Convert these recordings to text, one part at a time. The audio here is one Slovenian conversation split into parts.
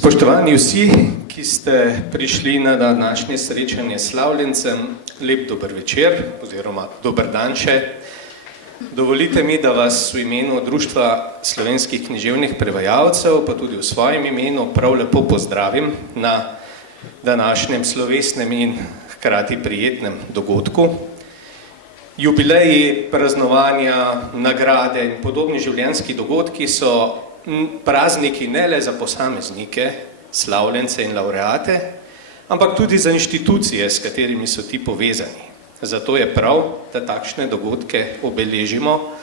Spoštovani vsi, ki ste prišli na današnje srečanje s slavljencem, lep dober večer oziroma dober dan še. Dovolite mi, da vas v imenu Društva slovenskih književnih prevajalcev, pa tudi v svojem imenu, prav lepo pozdravim na današnjem slovesnem in hkrati prijetnem dogodku. Jubileji, praznovanja, nagrade in podobni življenjski dogodki so prazniki ne le za posameznike, slavljence in laureate, ampak tudi za inštitucije, s katerimi so ti povezani. Zato je prav, da takšne dogodke obeležimo,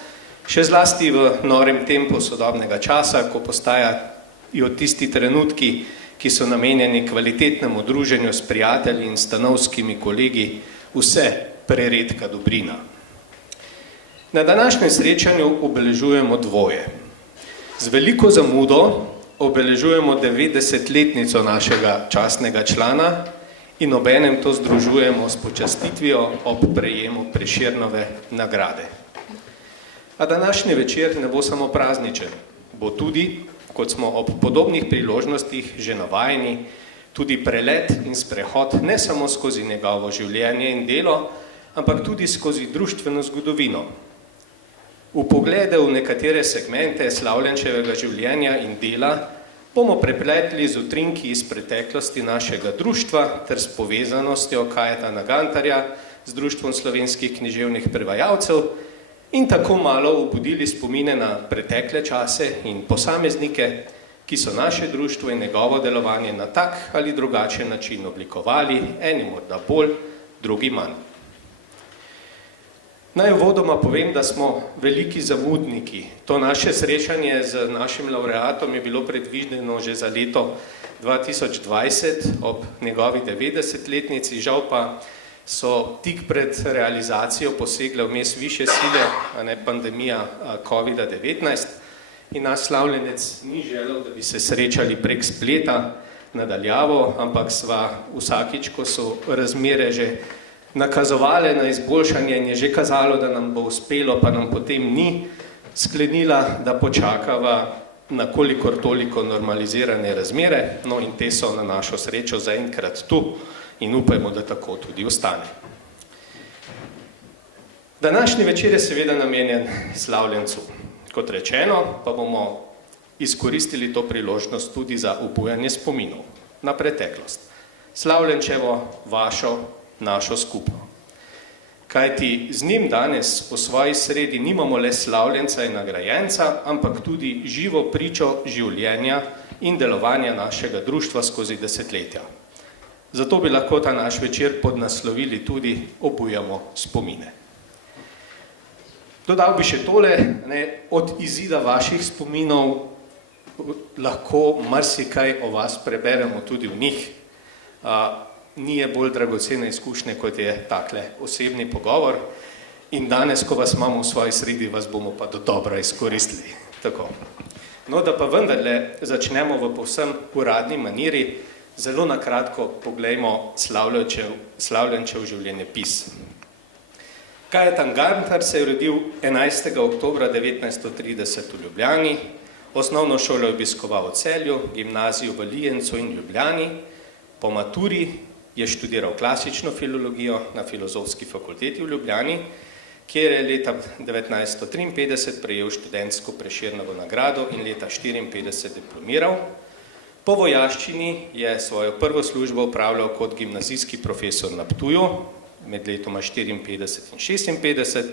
še zlasti v norem tempu sodobnega časa, ko postajajo tisti trenutki, ki so namenjeni kvalitetnemu druženju s prijatelji in stanovskimi kolegi, vse preredka dobrina. Na današnjem srečanju obeležujemo dvoje. Z veliko zamudo obeležujemo 90-letnico našega častnega člana in obenem to združujemo s počastitvijo ob prejemu Prešernove nagrade. A današnji večer ne bo samo prazničen, bo tudi, kot smo ob podobnih priložnostih že navajeni, tudi prelet in sprehod ne samo skozi njegovo življenje in delo, ampak tudi skozi društveno zgodovino. V poglede v nekatere segmente slavljenčevega življenja in dela bomo prepletli z utrinki iz preteklosti našega društva ter s povezanostjo Kajetana Gantarja z Društvom slovenskih književnih prevajalcev in tako malo obudili spomine na pretekle čase in posameznike, ki so naše društvo in njegovo delovanje na tak ali drugačen način oblikovali, eni morda bolj, drugi manj. Naj uvodoma povem, da smo veliki zamudniki. To naše srečanje z našim laureatom je bilo predviđeno že za leto 2020 ob njegovi 90-letnici, žal pa so tik pred realizacijo posegle vmes višje sile, a ne pandemija COVID-19 in naš slavljenec ni želel, da bi se srečali prek spleta nadaljavo, ampak sva vsakič, ko so razmere že nakazovale na izboljšanje in je že kazalo, da nam bo uspelo, pa nam potem ni, sklenila, da počakava na kolikor toliko normalizirane razmere, no in te so na našo srečo zaenkrat tu in upajmo, da tako tudi ostane. Današnji večer je seveda namenjen slavljencu. Kot rečeno, pa bomo izkoristili to priložnost tudi za obujanje spominov na preteklost. Slavljenčevo, vašo, našo skupno. Kajti z njim danes v svoji sredi nimamo le slavljenca in nagrajenca, ampak tudi živo pričo življenja in delovanja našega društva skozi desetletja. Zato bi lahko ta naš večer podnaslovili tudi Obujamo spomine. Dodal bi še tole, od izida vaših spominov lahko marsikaj o vas preberemo tudi v njih. Ni je bolj dragocene izkušnje, kot je takle osebni pogovor in danes, ko vas imamo v svoji sredi, vas bomo pa do dobra izkoristili. Tako. No, da pa vendarle začnemo v povsem uradni maniri, zelo nakratko poglejmo slavljenčev življenjepis. Kajetan Gantar se je rodil 11. oktobra 1930 v Ljubljani, osnovno šolo je obiskoval v Celju, gimnazijo v Lijencu in Ljubljani, po maturi je študiral klasično filologijo na Filozofski fakulteti v Ljubljani, kjer je leta 1953 prejel študentsko Prešernovo nagrado in leta 1954 diplomiral. Po vojaščini je svojo prvo službo opravljal kot gimnazijski profesor na Ptuju med letoma 1954 in 1956,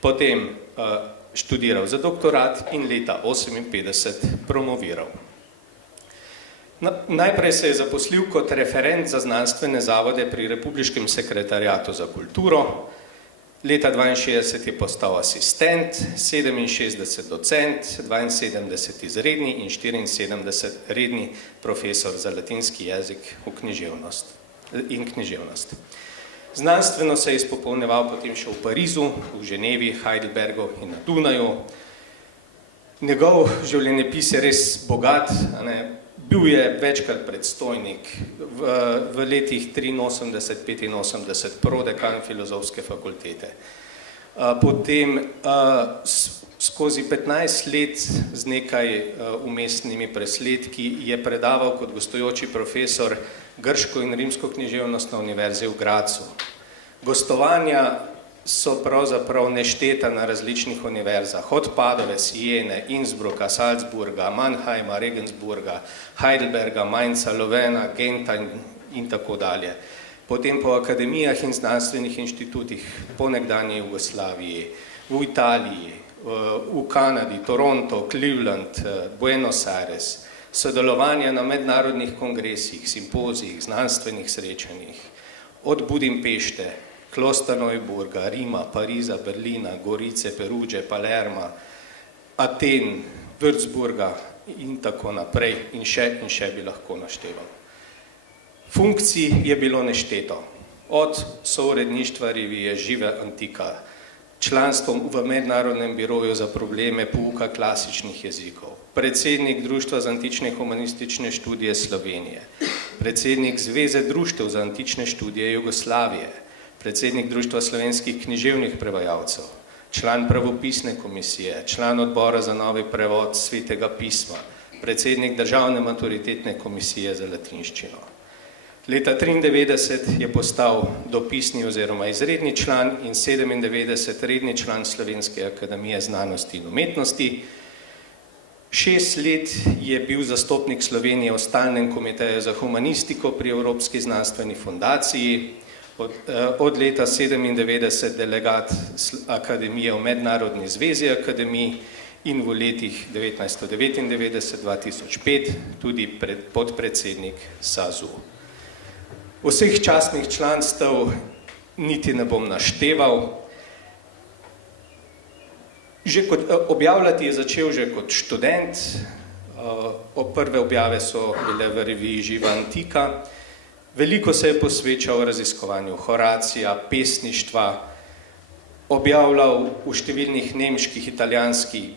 potem študiral za doktorat in leta 1958 promoviral. Najprej se je zaposlil kot referent za znanstvene zavode pri Republiškem sekretariatu za kulturo, leta 1962 je postal asistent, 1967 docent, 1972 izredni in 1974 redni profesor za latinski jezik in književnost. Znanstveno se je izpopolnjeval potem še v Parizu, v Ženevi, Heidelbergu in na Dunaju. Njegov življenjepis je res bogat, bil je večkrat predstojnik v letih 83-85 prodekan Filozofske fakultete. Potem skozi 15 let z nekaj umestnimi presledki je predaval kot gostujoči profesor grško in rimsko književnost na Univerzi v Grazu. Gostovanja so pravzaprav nešteta na različnih univerzah, od Padove, Siene, Innsbrucka, Salzburga, Mannheima, Regensburga, Heidelberga, Mainza, Lovena, Genta in tako dalje. Potem po akademijah in znanstvenih inštitutih po nekdanji Jugoslaviji, v Italiji, v Kanadi, Toronto, Cleveland, Buenos Aires, sodelovanje na mednarodnih kongresih, simpozijih, znanstvenih srečanjih, od Budimpešte, Klosterneuburga, Rima, Pariza, Berlina, Gorice, Peruge, Palerma, Aten, Würzburga in tako naprej in še bi lahko našteval. Funkcij je bilo nešteto, od souredništva revije Živa Antika, članstvom v Mednarodnem biroju za probleme pouka klasičnih jezikov, predsednik Društva za antične humanistične študije Slovenije, predsednik Zveze društev za antične študije Jugoslavije, predsednik Društva slovenskih književnih prevajalcev, član pravopisne komisije, član odbora za novi prevod Svetega pisma, predsednik Državne maturitetne komisije za latinščino. Leta 1993 je postal dopisni oziroma izredni član in 1997 redni član Slovenske akademije znanosti in umetnosti. 6 let je bil zastopnik Slovenije v stalnem komiteju za humanistiko pri Evropski znanstveni fundaciji, od leta 1997 delegat Akademije v Mednarodni zvezi akademij in v letih 1999-2005 tudi podpredsednik SAZU. Vseh častnih članstev niti ne bom našteval. Objavljati je začel že kot študent, prve objave so bile v reviji Živa Antika. Veliko se je posvečal raziskovanju Horacija, pesništva, objavljal v številnih nemških, italijanskih,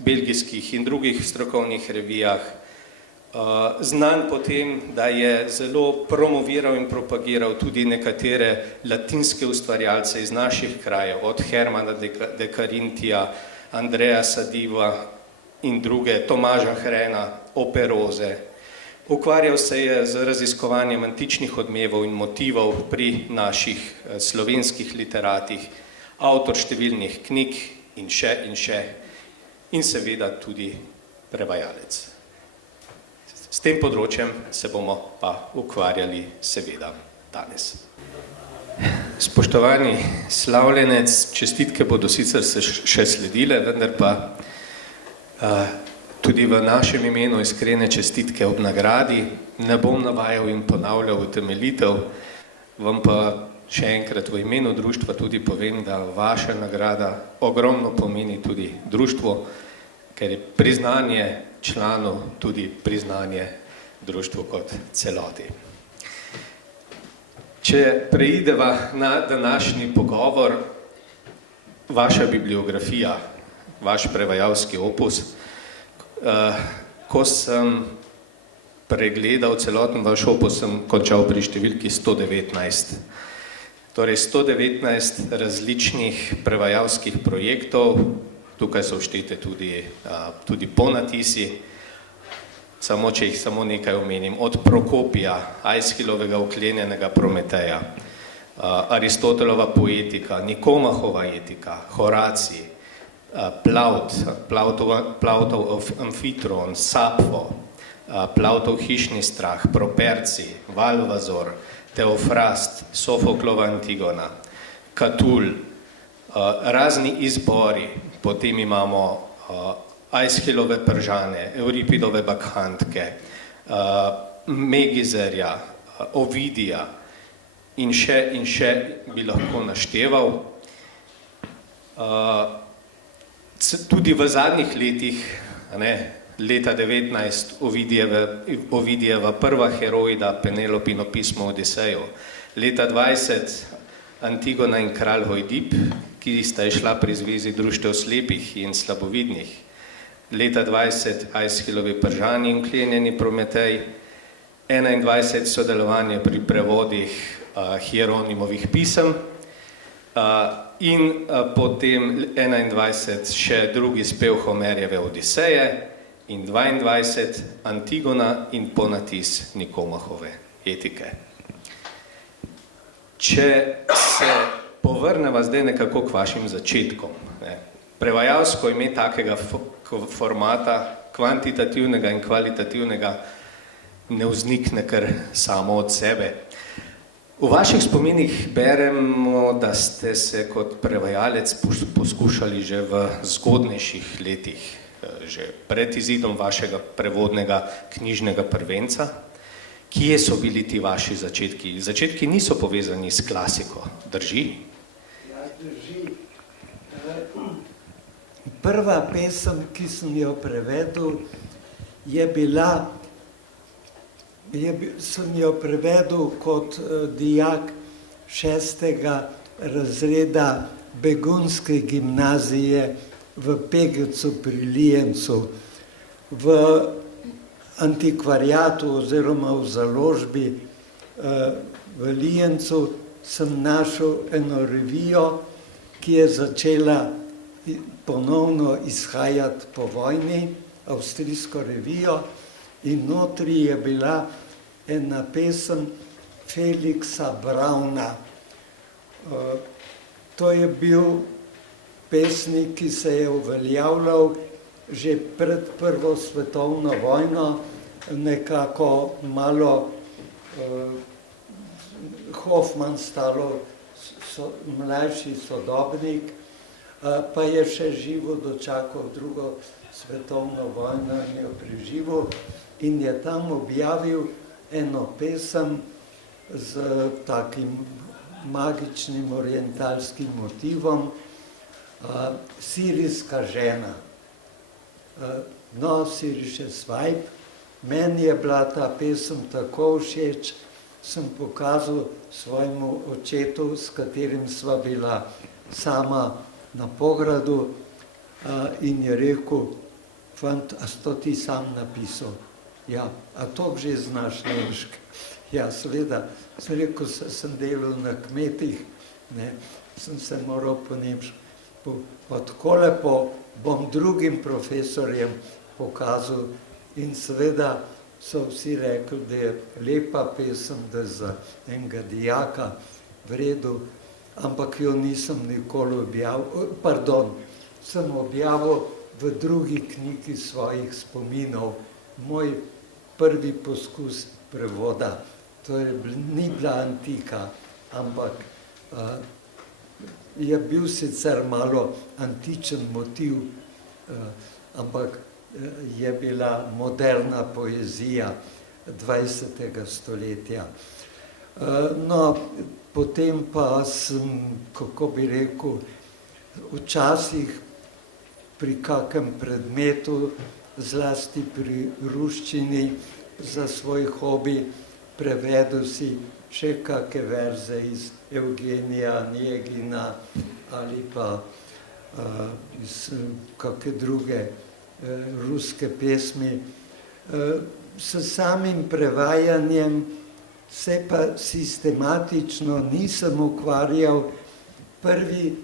belgijskih in drugih strokovnih revijah. Znan potem, da je zelo promoviral in propagiral tudi nekatere latinske ustvarjalce iz naših krajev, od Hermana de Carintija, Andreja Sadiva in druge, Tomaža Hrena, Operoze. Ukvarjal se je z raziskovanjem antičnih odmevov in motivov pri naših slovenskih literatih, avtor številnih knjig in seveda tudi prevajalec. S tem področjem se bomo pa ukvarjali seveda danes. Spoštovani slavljenec, čestitke bodo sicer se še sledile, vendar pa tudi v našem imenu iskrene čestitke ob nagradi. Ne bom navajal in ponavljal utemeljitev, vam pa še enkrat v imenu društva tudi povem, da vaša nagrada ogromno pomeni tudi društvu, ker je priznanje članov tudi priznanje društvu kot celoti. Če preideva na današnji pogovor, vaša bibliografija, vaš prevajalski opus, ko sem pregledal celoten vaš opus, sem končal pri številki 119. Torej 119 različnih prevajalskih projektov, tukaj so vštete tudi ponatisi, samo če jih samo nekaj omenim, od Prokopija, Aeschylovega uklenjenega Prometeja, Aristotelova poetika, Nikomahova etika, Horacij, Plautov Amfitron, Sapfo, Plautov hišni strah, Properci, Valvazor, Teofrast, Sofoklova Antigona, Katul, razni izbori, potem imamo Aeschylove Pržane, Euripidove Bakhantke, Megizerja, Ovidija in še bi lahko našteval. Tudi v zadnjih letih, leta 19, Ovidijeva prva heroida, Penelopino pismo Odisejo, leta 20, Antigona in kralj Ojdip, ki sta išla pri zvezi društev slepih in slabovidnih, leta 20, Aeschylovi Pržani in uklenjeni Prometej, 21 sodelovanje pri prevodih Hieronimovih pisem, In potem 21 še drugi spev Homerjeve Odiseje in 22 Antigona in ponatis Nikomahove Etike. Če se povrneva zdaj nekako k vašim začetkom, prevajalsko ime takega formata, kvantitativnega in kvalitativnega, ne vznikne kar samo od sebe. V vaših spominih beremo, da ste se kot prevajalec poskušali že v zgodnejših letih, že pred izidom vašega prevodnega knjižnega prvenca. Kje so bili ti vaši začetki? Začetki niso povezani s klasiko, drži? Ja, drži. Prva pesem, ki sem jo prevedel, sem jo prevedel kot dijak 6. razreda begunske gimnazije v Pegevcu pri Lijencu. V antikvariatu oziroma v založbi v Lijencu sem našel eno revijo, ki je začela ponovno izhajati po vojni, avstrijsko revijo, in notri je bila ena pesem Felixa Brauna. To je bil pesnik, ki se je uveljavljal že pred Prvo svetovno vojno, nekako malo Hofmannsthal, mlajši sodobnik, pa je še živo dočakal Drugo svetovno vojno in jo preživel in je tam objavil eno pesem z takim magičnim orientalskim motivom, Sirijska žena. No, Sirisches Weib. Meni je bila ta pesem tako všeč, sem pokazal svojemu očetu, s katerim sva bila sama na pogradu, in je rekel: "Fant, a sto ti sam napisal?" "Ja, a to že znaš nemški?" "Ja, seveda." Sem rekel, sem delal na kmetih, sem se moral po nemški. Pa tako lepo bom drugim profesorjem pokazal in seveda so vsi rekli, da je lepa pesem, da je za enega dijaka v redu, ampak jo nisem nikoli objavil, sem objavil v drugi knjigi svojih spominov, moj prvi poskus prevoda. To ni bila antika, ampak je bil sicer malo antičen motiv, ampak je bila moderna poezija 20. stoletja. No, potem pa sem, kako bi rekel, včasih pri kakem predmetu, zlasti pri ruščini, za svoj hobi prevedel si še kake verze iz Evgenija Onegina ali pa iz kake druge ruske pesmi. S samim prevajanjem se pa sistematično nisem ukvarjal. Prvi,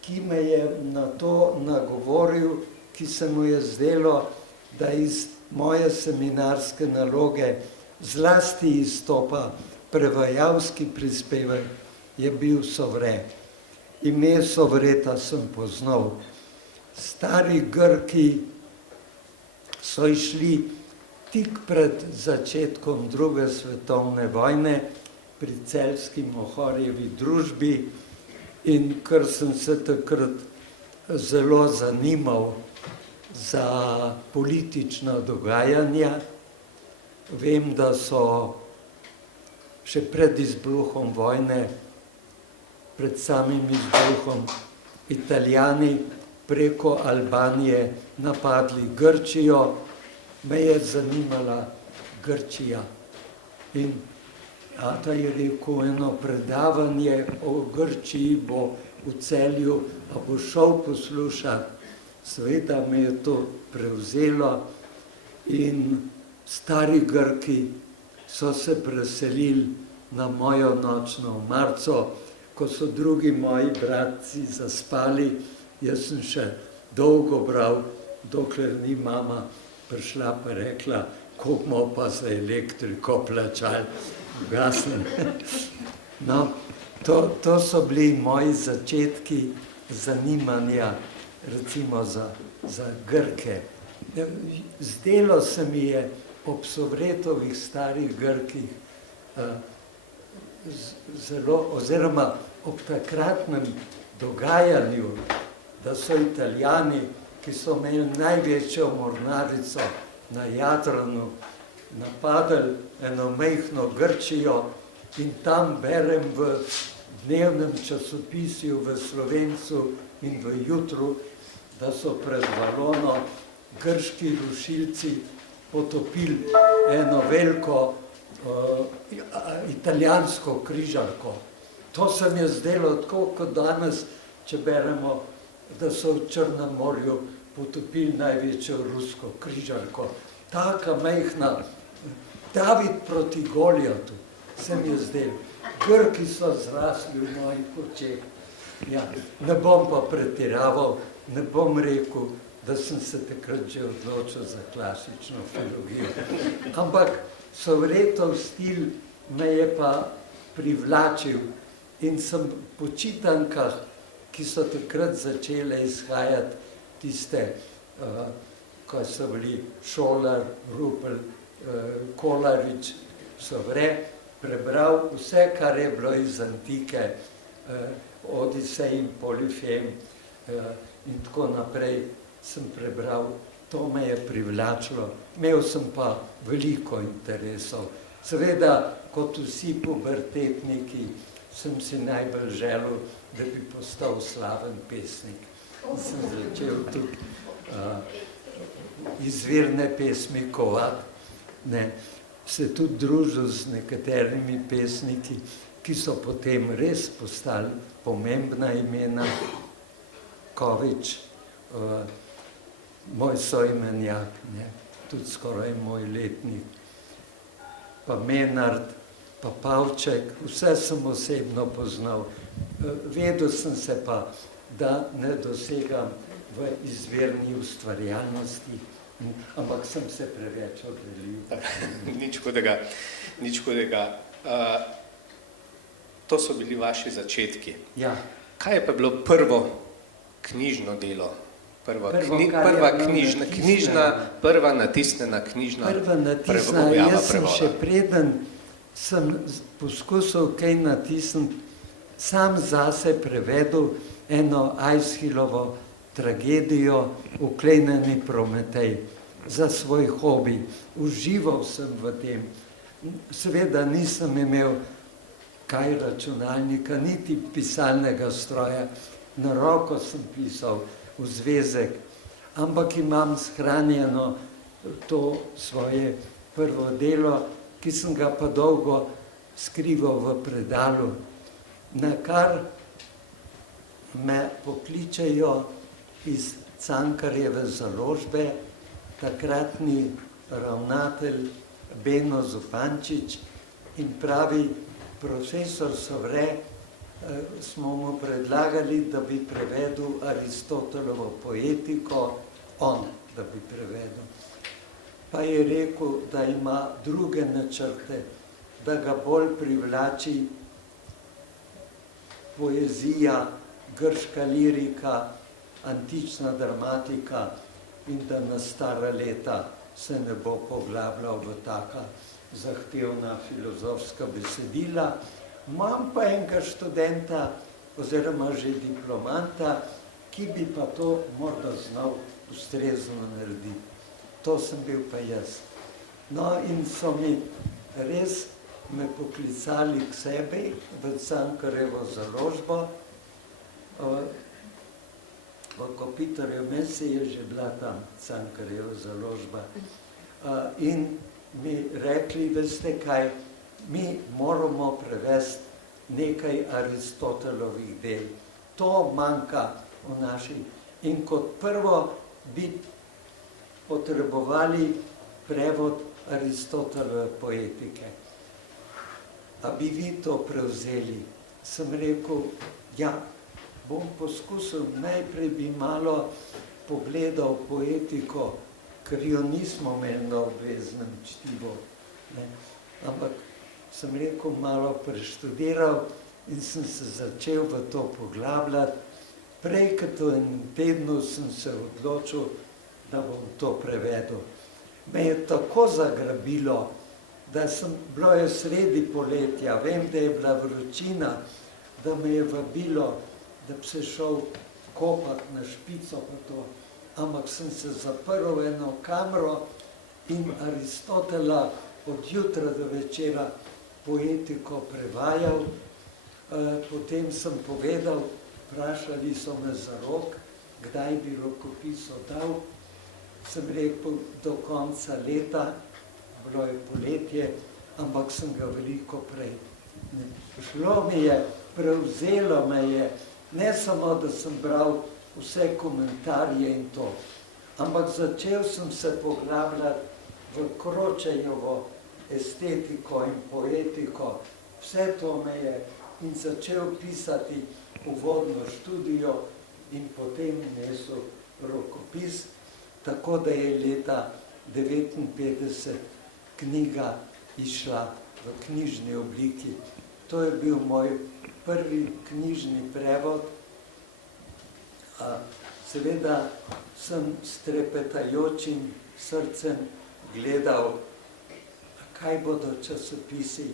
ki me je na to nagovoril, ki se mu je zdelo, da iz moje seminarske naloge zlasti izstopa prevajalski prispevek, je bil Sovre. Ime Sovreta sem poznal. Stari Grki so išli tik pred začetkom Druge svetovne vojne pri celjski Mohorjevi družbi in ker sem se takrat zelo zanimal za politična dogajanja, vem, da so še pred izbruhom vojne, pred samim izbruhom, Italijani preko Albanije napadli Grčijo, me je zanimala Grčija. In ata je rekel, eno predavanje o Grčiji bo v Celju, a bo šel poslušati. Seveda me je to prevzelo in stari Grki so se preselili na mojo nočno omarico, ko so drugi moji bratci zaspali, jaz sem še dolgo bral, dokler ni mama prišla pa rekla, koliko bomo pa za elektriko plačali, ugasnili. No, to so bili moji začetki zanimanja, recimo za Grke. Zdelo se mi je ob Sovretovih starih Grkih oziroma ob takratnem dogajanju, da so Italijani, ki so imeli največjo mornarico na Jadranu, napadali eno majhno Grčijo in tam berem v dnevnem časopisju v Slovencu in v Jutru, da so pred Valono grški rušilci potopili eno veliko italijansko križarko. To se mi je zdelo tako, kot danes, če beremo, da so v Črnem morju potopili največjo rusko križarko. Taka majhna, David proti Goljatu, se mi je zdelo. Grki so zrasli v mojih očeh. Ja, ne bom pa pretiraval, ne bom rekel, da sem se takrat že odločil za klasično filologijo. Ampak Sovretov stil me je pa privlačil in sem po čitankah, ki so takrat začele izhajati tiste, ko so bili Šolar, Rupel, Kolarič, Sovre, prebral vse, kar je bilo iz antike, Odisej in Polifem in tako naprej sem prebral. To me je privlačilo. Imel sem pa veliko interesov. Seveda, kot vsi pubertetniki, sem si najbolj želel, da bi postal slaven pesnik. Sem začel tudi izvirne pesmi kovati, se tudi družil z nekaterimi pesniki, ki so potem res postali pomembna imena. Kovič, moj soimenjak, tudi skoraj moj letnik, pa Menard, pa Pavček, vse sem osebno poznal. Vedel sem se pa, da ne dosegam v izvirni ustvarjalnosti, ampak sem se preveč oddelil. Nič hudega. To so bili vaši začetki. Ja. Kaj je pa bilo prvo knjižno delo? Prva natisnjena knjižna preobjava jaz sem prevoda. še preden sem poskusil kaj natisniti, sam zase prevedel eno Aeschylovo tragedijo Uklenjeni Prometej za svoj hobi. Užival sem v tem. Seveda nisem imel kaj računalnika, niti pisalnega stroja. Na roko sem pisal v zvezek, ampak imam shranjeno to svoje prvo delo, ki sem ga pa dolgo skrival v predalu. Na kar me pokličejo iz Cankarjeve založbe, takratni ravnatelj Beno Zupančič, in pravi, profesor Sovre, smo mu predlagali, da bi prevedel Aristotelovo poetiko, on, da bi prevedel. Pa je rekel, da ima druge načrte, da ga bolj privlači poezija, grška lirika, antična dramatika in da na stara leta se ne bo poglabljal v taka zahtevna filozofska besedila. Imam pa enega študenta oziroma že diplomanta, ki bi pa to morda znal ustrezno narediti. To sem bil pa jaz. No in so mi res me poklicali k sebi v Cankarjevo založbo. V Kopitarju mesi je že bila tam Cankarjeva založba. In mi rekli, veste kaj, mi moramo prevesti nekaj Aristotelovih del. To manjka v naši. In kot prvo bi potrebovali prevod Aristotelove poetike. A bi vi to prevzeli? sem rekel, ja, bom poskusil, najprej bi malo pogledal poetiko, ker jo nismo imeli na obveznem čtivu. Ampak sem rekel, malo preštudiral in sem se začel v to poglabljati. Prej kot v enem tednu sem se odločil, da bom to prevedel. Me je tako zagrabilo, da bilo je sredi poletja, vem, da je bila vročina, da me je vabilo, da bi se šel kopati na Špico pa to. Ampak sem se zaprl v eno kamero in Aristotela od jutra do večera poetiko prevajal. Potem sem povedal, vprašali so me za rok, kdaj bi rokopis oddal. Sem rekel, do konca leta, bilo je poletje, ampak sem ga veliko prej. Šlo mi je, prevzelo me je, ne samo, da sem bral vse komentarje in to, ampak začel sem se poglabljati v Kročejevo estetiko in poetiko. Vse to me je in začel pisati uvodno študijo in potem nesel rokopis, tako da je leta 1959 knjiga išla v knjižni obliki. To je bil moj prvi knjižni prevod. Seveda sem s trepetajočim srcem gledal, kaj bodo časopisi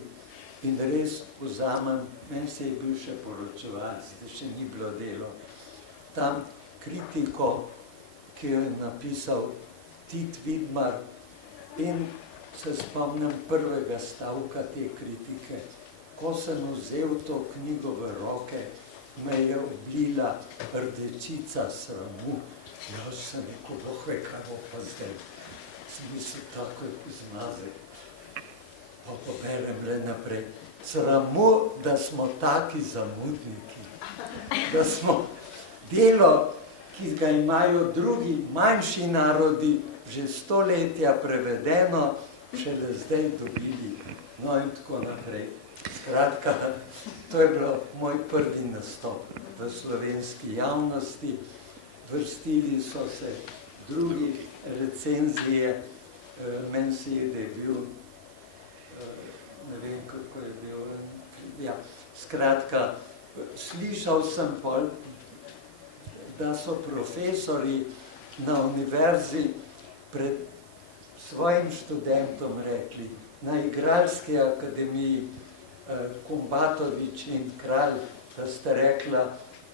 in res vzamem, meni se je bil še poročevalec, da še ni bilo delo. Tam kritiko, ki jo je napisal Tit Vidmar in se spomnim prvega stavka te kritike. Ko sem vzel to knjigo v roke, me je oblila rdečica sramu. Jaz sem rekel, bohve, kaj bo pa zdaj. Sem mislil, takoj zmazek. Pa poberem le naprej. Sramu, da smo taki zamudniki. Da smo delo, ki ga imajo drugi manjši narodi, že stoletja prevedeno, šele zdaj dobili. No in tako naprej. Skratka, to je bilo moj prvi nastop v slovenski javnosti. Vrstili so se drugi recenzije, meni se je, da je bil, ne vem, kako je bil, ja, skratka, slišal sem pol, da so profesori na univerzi pred svojim študentom rekli, na Igralski akademiji Kombatovič in Kralj, da sta rekla,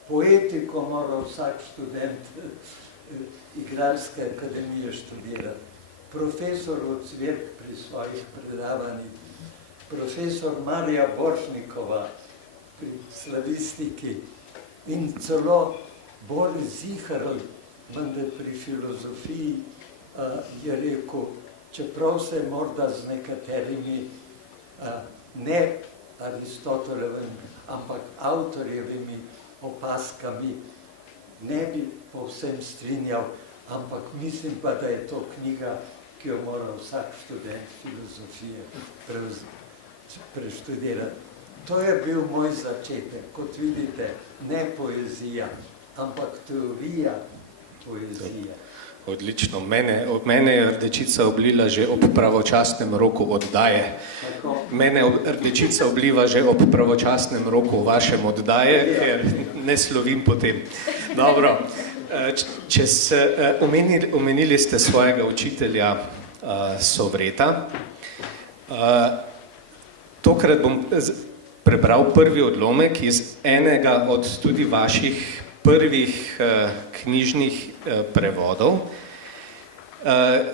poetiko mora vsak študent Igralske akademije študirati. Profesor Ocvirk pri svojih predavanjih, profesor Marija Boršnikova pri slavistiki in celo Boris Ziherl, vendar pri filozofiji, je rekel, čeprav se je morda z nekaterimi ne Aristotelevimi, ampak avtorjevimi opaskami ne bi povsem strinjal, ampak mislim pa, da je to knjiga, ki jo mora vsak študent filozofije preštudirati. To je bil moj začetek, kot vidite, ne poezija, ampak teorija poezije. Odlično. Mene je rdečica oblila že ob pravočasnem roku oddaje. Mene rdečica obliva že ob pravočasnem roku vašem oddaje, ker ne slovim potem. Dobro, omenili ste svojega učitelja Sovreta. Tokrat bom prebral prvi odlomek iz enega od tudi vaših prvih knjižnih prevodov.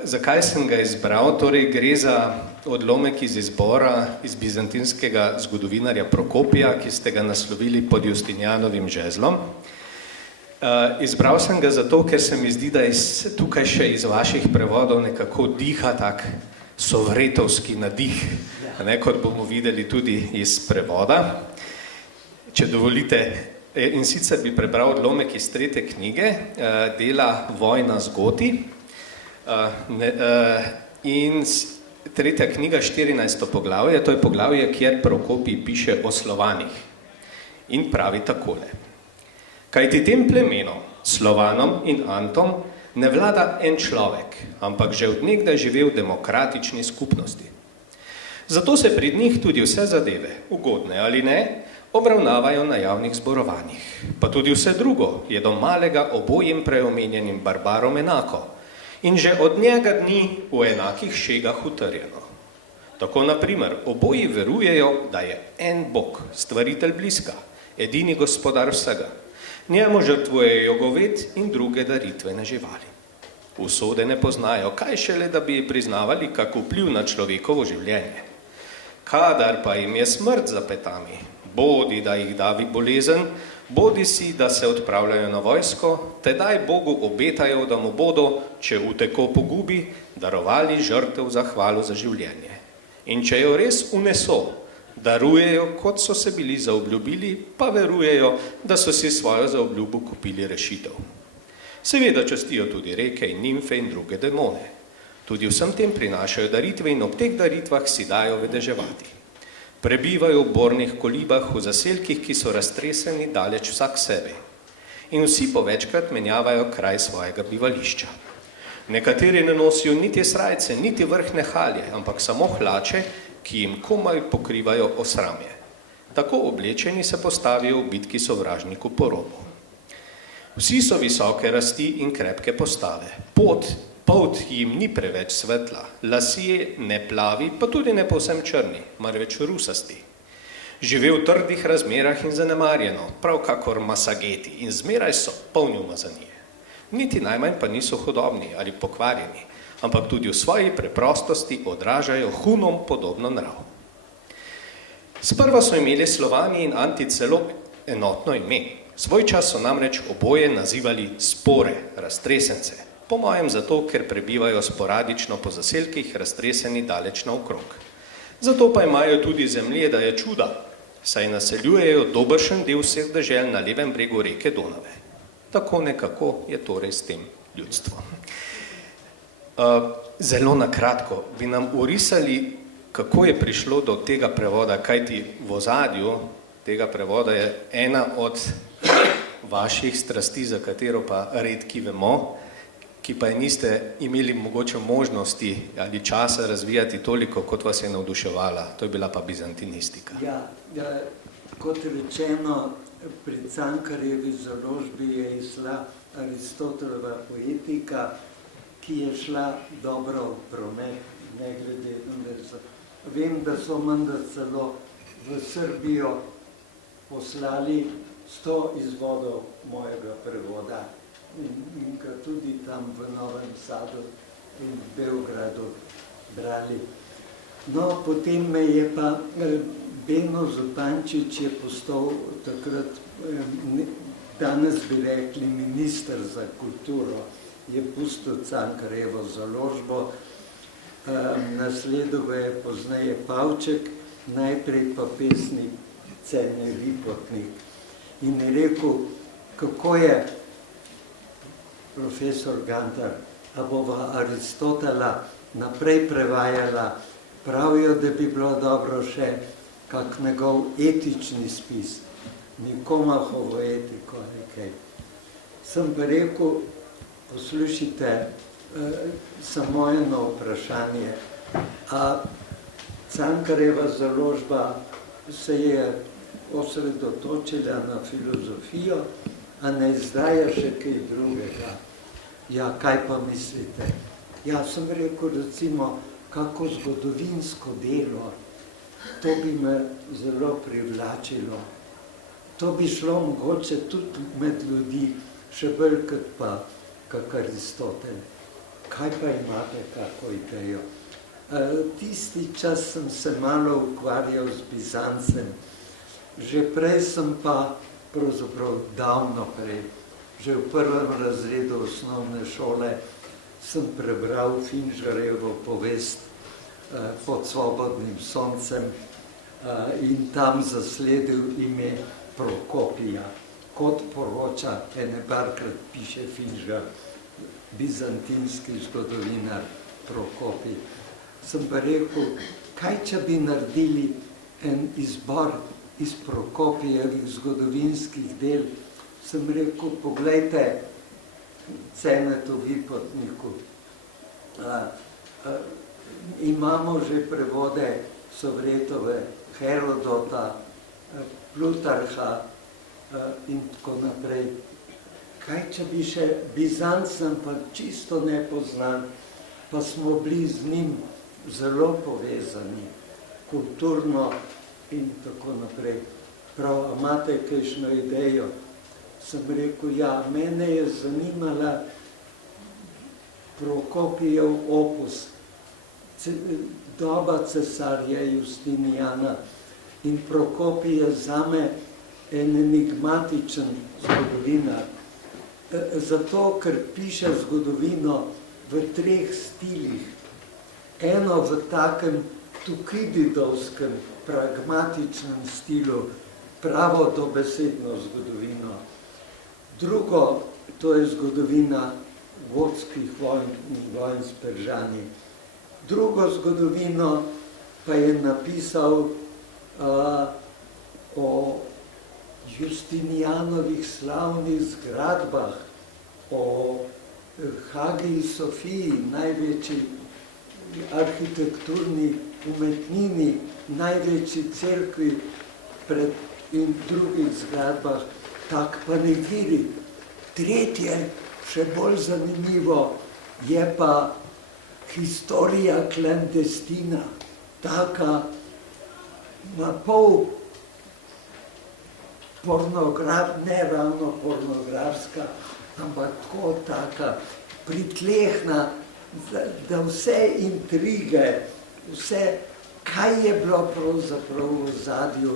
Zakaj sem ga izbral? Torej gre za odlomek iz izbora iz bizantinskega zgodovinarja Prokopija, ki ste ga naslovili pod Justinjanovim žezlom. Izbral sem ga zato, ker se mi zdi, da tukaj še iz vaših prevodov nekako diha tak sovretovski nadih, kot bomo videli tudi iz prevoda. Če dovolite, in sicer bi prebral odlomek iz 3. knjige, dela Vojna z Goti, in 3. knjiga, 14. poglavje, to je poglavje, kjer Prokopij piše o Slovanih. in pravi takole. Kajti tem plemenom, Slovanom in Antom, ne vlada en človek, ampak že od nekdaj živel v demokratični skupnosti. Zato se pred njih tudi vse zadeve, ugodne ali ne, obravnavajo na javnih zborovanjih. Pa tudi vse drugo je do malega obojim preomenjenim barbarom enako in že od njega dni v enakih šegah utrjeno. Tako na primer oboji verujejo, da je en Bog, stvaritelj bliska, edini gospodar vsega. Njemu žrtvujejo goved in druge daritvene živali. Usode ne poznajo, kaj šele, da bi priznavali kak vpliv na človekovo življenje. Kadar pa jim je smrt za petami, bodi da jih davi bolezen, bodi si, da se odpravljajo na vojsko, tedaj Bogu obetajo, da mu bodo, če uteko pogubi, darovali žrtev za hvalo za življenje. In če jo res uneso, darujejo, kot so se bili zaobljubili, pa verujejo, da so si svojo zaobljubo kupili rešitev. Seveda častijo tudi reke in nimfe in druge demone. Tudi vsem tem prinašajo daritve in ob teh daritvah si dajo vedeževati. Prebivajo v bornih kolibah, v zaselkih, ki so raztreseni daleč vsak sebe. In vsi povečkrat menjavajo kraj svojega bivališča. Nekateri ne nosijo niti srajce, niti vrhne halje, ampak samo hlače, ki jim komaj pokrivajo osramje. Tako oblečeni se postavijo v bitki sovražniku po robu. Vsi so visoke rasti in krepke postave. Polt jim ni preveč svetla, lasje ne plavi, pa tudi ne povsem črni, marveč rusasti. Žive v trdih razmerah in zanemarjeno, prav kakor masageti in zmeraj so polni umazanije. Niti najmanj pa niso hudobni ali pokvarjeni, ampak tudi v svoji preprostosti odražajo Hunom podobno nrav. Sprva so imeli Slovani in Anti celo enotno ime. Svoj čas so namreč oboje nazivali spore, raztresence, po mojem zato, ker prebivajo sporadično po zaselkih raztreseni daleč naokrog. Zato pa imajo tudi zemlje, da je čuda, saj naseljujejo dobršen del vseh dežel na levem bregu reke Donave. Tako nekako je torej s tem ljudstvom. Zelo na kratko bi nam orisali, kako je prišlo do tega prevoda, kajti v ozadju tega prevoda je ena od vaših strasti, za katero pa redki vemo, ki pa je niste imeli mogoče možnosti ali časa razvijati toliko, kot vas je navduševala. To je bila pa bizantinistika. Ja, kot rečeno, pri Cankarjevi založbi je izšla Aristotelova poetika, ki je šla dobro v promet, ne glede na to. Vem, da so menda celo v Srbijo poslali 100 izvodov mojega prevoda in ga tudi tam v Novem Sadu in v Beogradu brali. No, potem me je pa Beno Zupančič je postal takrat, danes bi rekli, minister za kulturo, je pustil Cankarjevo založbo, nasledil je pozneje Pavček, najprej pa pesnik Cene Vipotnik. In je rekel, kako je profesor Gantar, a bova Aristotela naprej prevajala, pravijo, da bi bilo dobro še kak njegov etični spis, Nikomahovo etiko nekaj. Sem pa rekel, poslušajte, samo eno vprašanje, a Cankarjeva založba se je osredotočila na filozofijo, a ne izdaja še kaj drugega. Ja, kaj pa mislite? Ja, sem rekel, recimo, kako zgodovinsko delo, to bi me zelo privlačilo. To bi šlo mogoče tudi med ljudi, še bolj kot pa kak Aristotel. Kaj pa imate kako idejo? Tisti čas sem se malo ukvarjal z Bizancem. Že prej sem pa, pravzaprav davno prej, že v prvem razredu osnovne šole, sem prebral Finžgarjevo povest Pod svobodnim soncem in tam zasledil ime Prokopija. Kot poroča, ene parkrat piše Finžgar, bizantinski zgodovinar Prokopij. Sem pa rekel, kaj če bi naredili en izbor iz Prokopijevih zgodovinskih del, sem rekel, poglejte, Cenetu Vipotniku, imamo že prevode Sovretove, Herodota, Plutarha in tako naprej. Kaj, če bi še Bizancem pa čisto nepoznan, pa smo bili z njim zelo povezani, kulturno in tako naprej. Prav, imate kakšno idejo? Sem rekel, ja, mene je zanimala Prokopijev opus, doba cesarja Justinijana, in Prokopij je zame en enigmatičen zgodovinar. Zato, ker piše zgodovino v 3 stilih. Eno v takem tukididovskem, pragmatičnem stilu, pravo dobesedno zgodovino. Drugo, to je zgodovina gotskih vojn in vojn s Peržani. Drugo zgodovino pa je napisal o Justinijanovih slavnih zgradbah, o Hagiji Sofiji, največji arhitekturni umetnini, največji cerkvi in drugih zgradbah, tak pa ne vidi. Tretje, še bolj zanimivo, je pa historija clandestina, taka na pol ne ravno pornografska, ampak tako taka pritlehna, da vse intrige, vse, kaj je bilo pravzaprav v ozadju,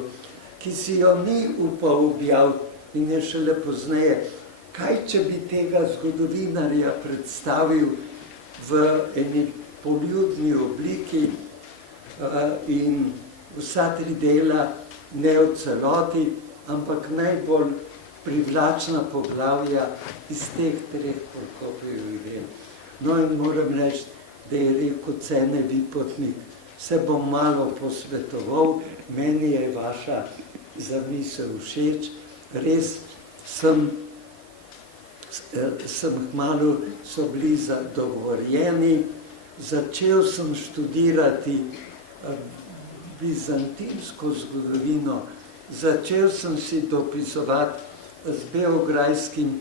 ki si jo ni upal objaviti in je šele pozneje. Kaj, če bi tega zgodovinarja predstavil v eni poljudni obliki in vsa 3 dela ne v celoti, ampak najbolj privlačna poglavja iz teh 3 Prokopijevih del. No in moram reči, da je rekel Cene Vipotnik, se bom malo posvetoval, meni je vaša zamisel všeč, res sem kmalu, so bili dogovorjeni, začel sem študirati bizantinsko zgodovino, začel sem si dopisovati z beograjskim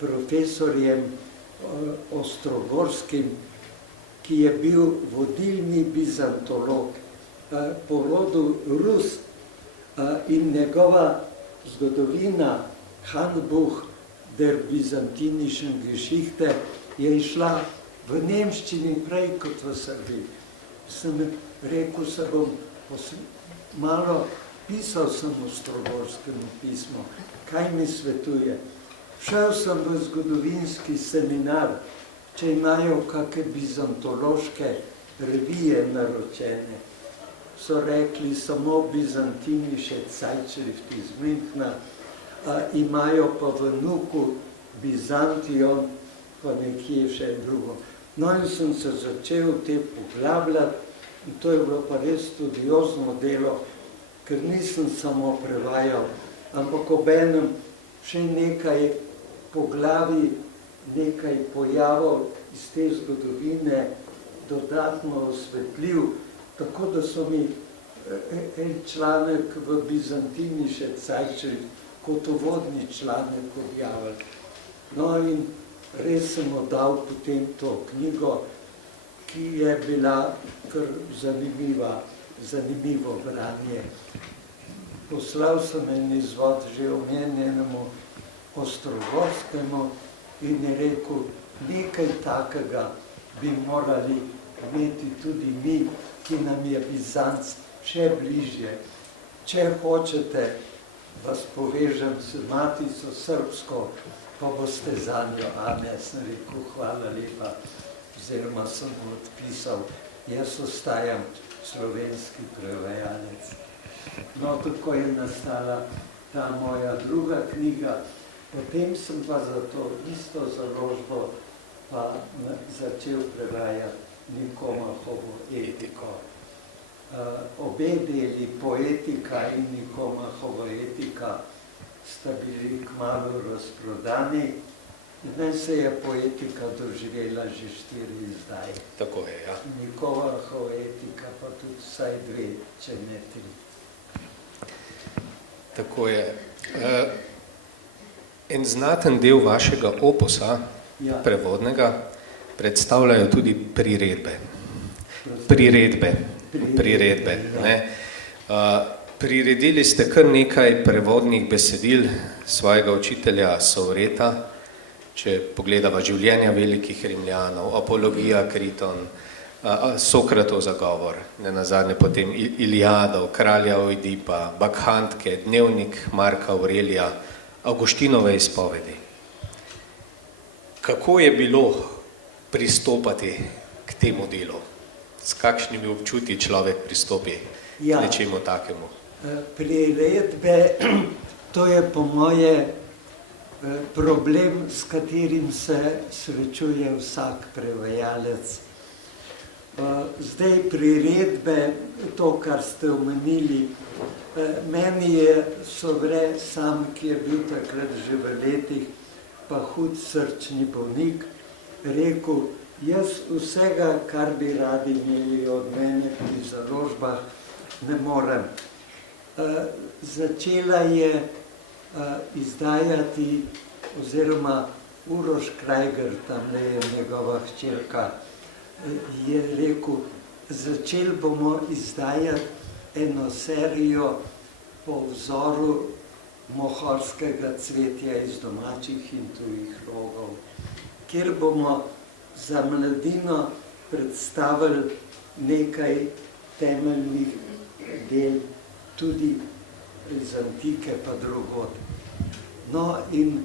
profesorjem Ostrogorskim, ki je bil vodilni bizantolog, po rodu Rus, in njegova zgodovina Handbuch der byzantinischen Geschichte je išla v nemščini prej kot v Srbiji. Sem rekel, se bom malo pisal sem Ostrogorskemu pismo, kaj mi svetuje. Šel sem v zgodovinski seminar, če imajo kakšne bizantološke revije naročene. So rekli, samo Byzantinische Zeitschrift iz Münchna, imajo pa v Nuku Byzantion, pa nekje še drugo. No in sem se začel te poglabljati in to je bilo pa res studiozno delo, ker nisem samo prevajal, ampak obenem še nekaj poglavij, nekaj pojavov iz te zgodovine dodatno osvetljiv, tako da so mi en članek v Byzantinische Zeitschrift kot uvodni članek objavili. No in res sem oddal potem to knjigo, ki je bila kar zanimivo branje. Poslal sem en izvod že omenjenemu Ostrogorskemu in je rekel, nekaj takega bi morali imeti tudi mi, ki nam je Bizanc še bližje. Če hočete, vas povežem s Matico Srbsko, pa boste zanjo. Ne, sem rekel, hvala lepa, oziroma sem mu odpisal, jaz ostajam slovenski prevajalec. No, tako je nastala ta moja druga knjiga, potem sem pa za to isto založbo pa začel prevajati Nikomahovo etiko. obe deli, poetika in Nikomahova etika, sta bili kmalu razprodani. In se je poetika doživela že 4 izdaje. Tako je, ja. Nikomahova etika pa tudi vsaj 2, če ne 3. Tako je. En znaten del vašega opusa, prevodnega, predstavljajo tudi priredbe. Priredbe. Ne? Priredili ste kar nekaj prevodnih besedil svojega učitelja Sovreta, če pogledava življenja velikih Rimljanov, Apologija Kriton, Sokratov zagovor, nenazadnje potem Iliadov, Kralja Oidipa, Bakhantke, Dnevnik Marka Aurelija, Avguštinove izpovedi. Kako je bilo pristopati k temu delu? S kakšnimi občutji človek pristopi k nečemu takemu? Priredbe, to je po moje problem, s katerim se srečuje vsak prevajalec. Zdaj priredbe, to, kar ste omenili, meni je Sovre sam, ki je bil takrat že v letih, pa hud srčni bolnik, rekel, jaz vsega, kar bi radi imeli od mene pri založbah, ne morem. Začela je izdajati, oziroma Uroš Krajger, tamle je njegova hčerka, je rekel, začeli bomo izdajati eno serijo po vzoru mohorskega cvetja iz domačih in tujih logov, kjer bomo za mladino predstavili nekaj temeljnih del, tudi iz antike pa drugod. No in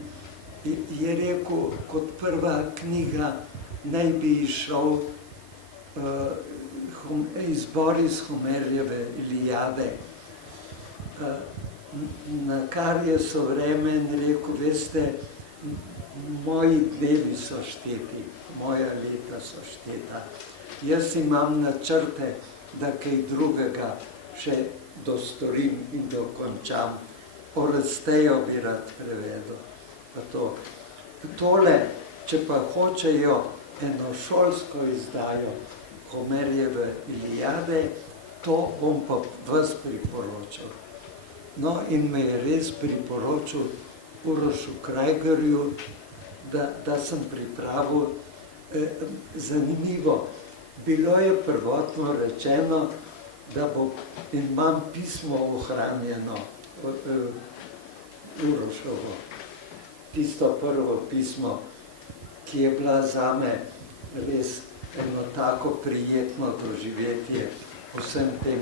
je rekel, kot prva knjiga naj bi išel izbor iz Homerjeve Iliade, na kar je Sovremen rekel, veste, moji dnevi so šteti, moja leta so šteta. Jaz imam načrte, da kaj drugega še dostorim in dokončam. Orestejo bi rad prevedel. Tole, če pa hočejo eno šolsko izdajo Homerjeve Iliade, to bom pa vas priporočil. No in me je res priporočil Urošu Krajgerju, da sem pripravil. Zanimivo, bilo je prvotno rečeno, da bo, in imam pismo ohranjeno, Urošovo, tisto prvo pismo, ki je bila zame res eno tako prijetno doživetje vsem tem,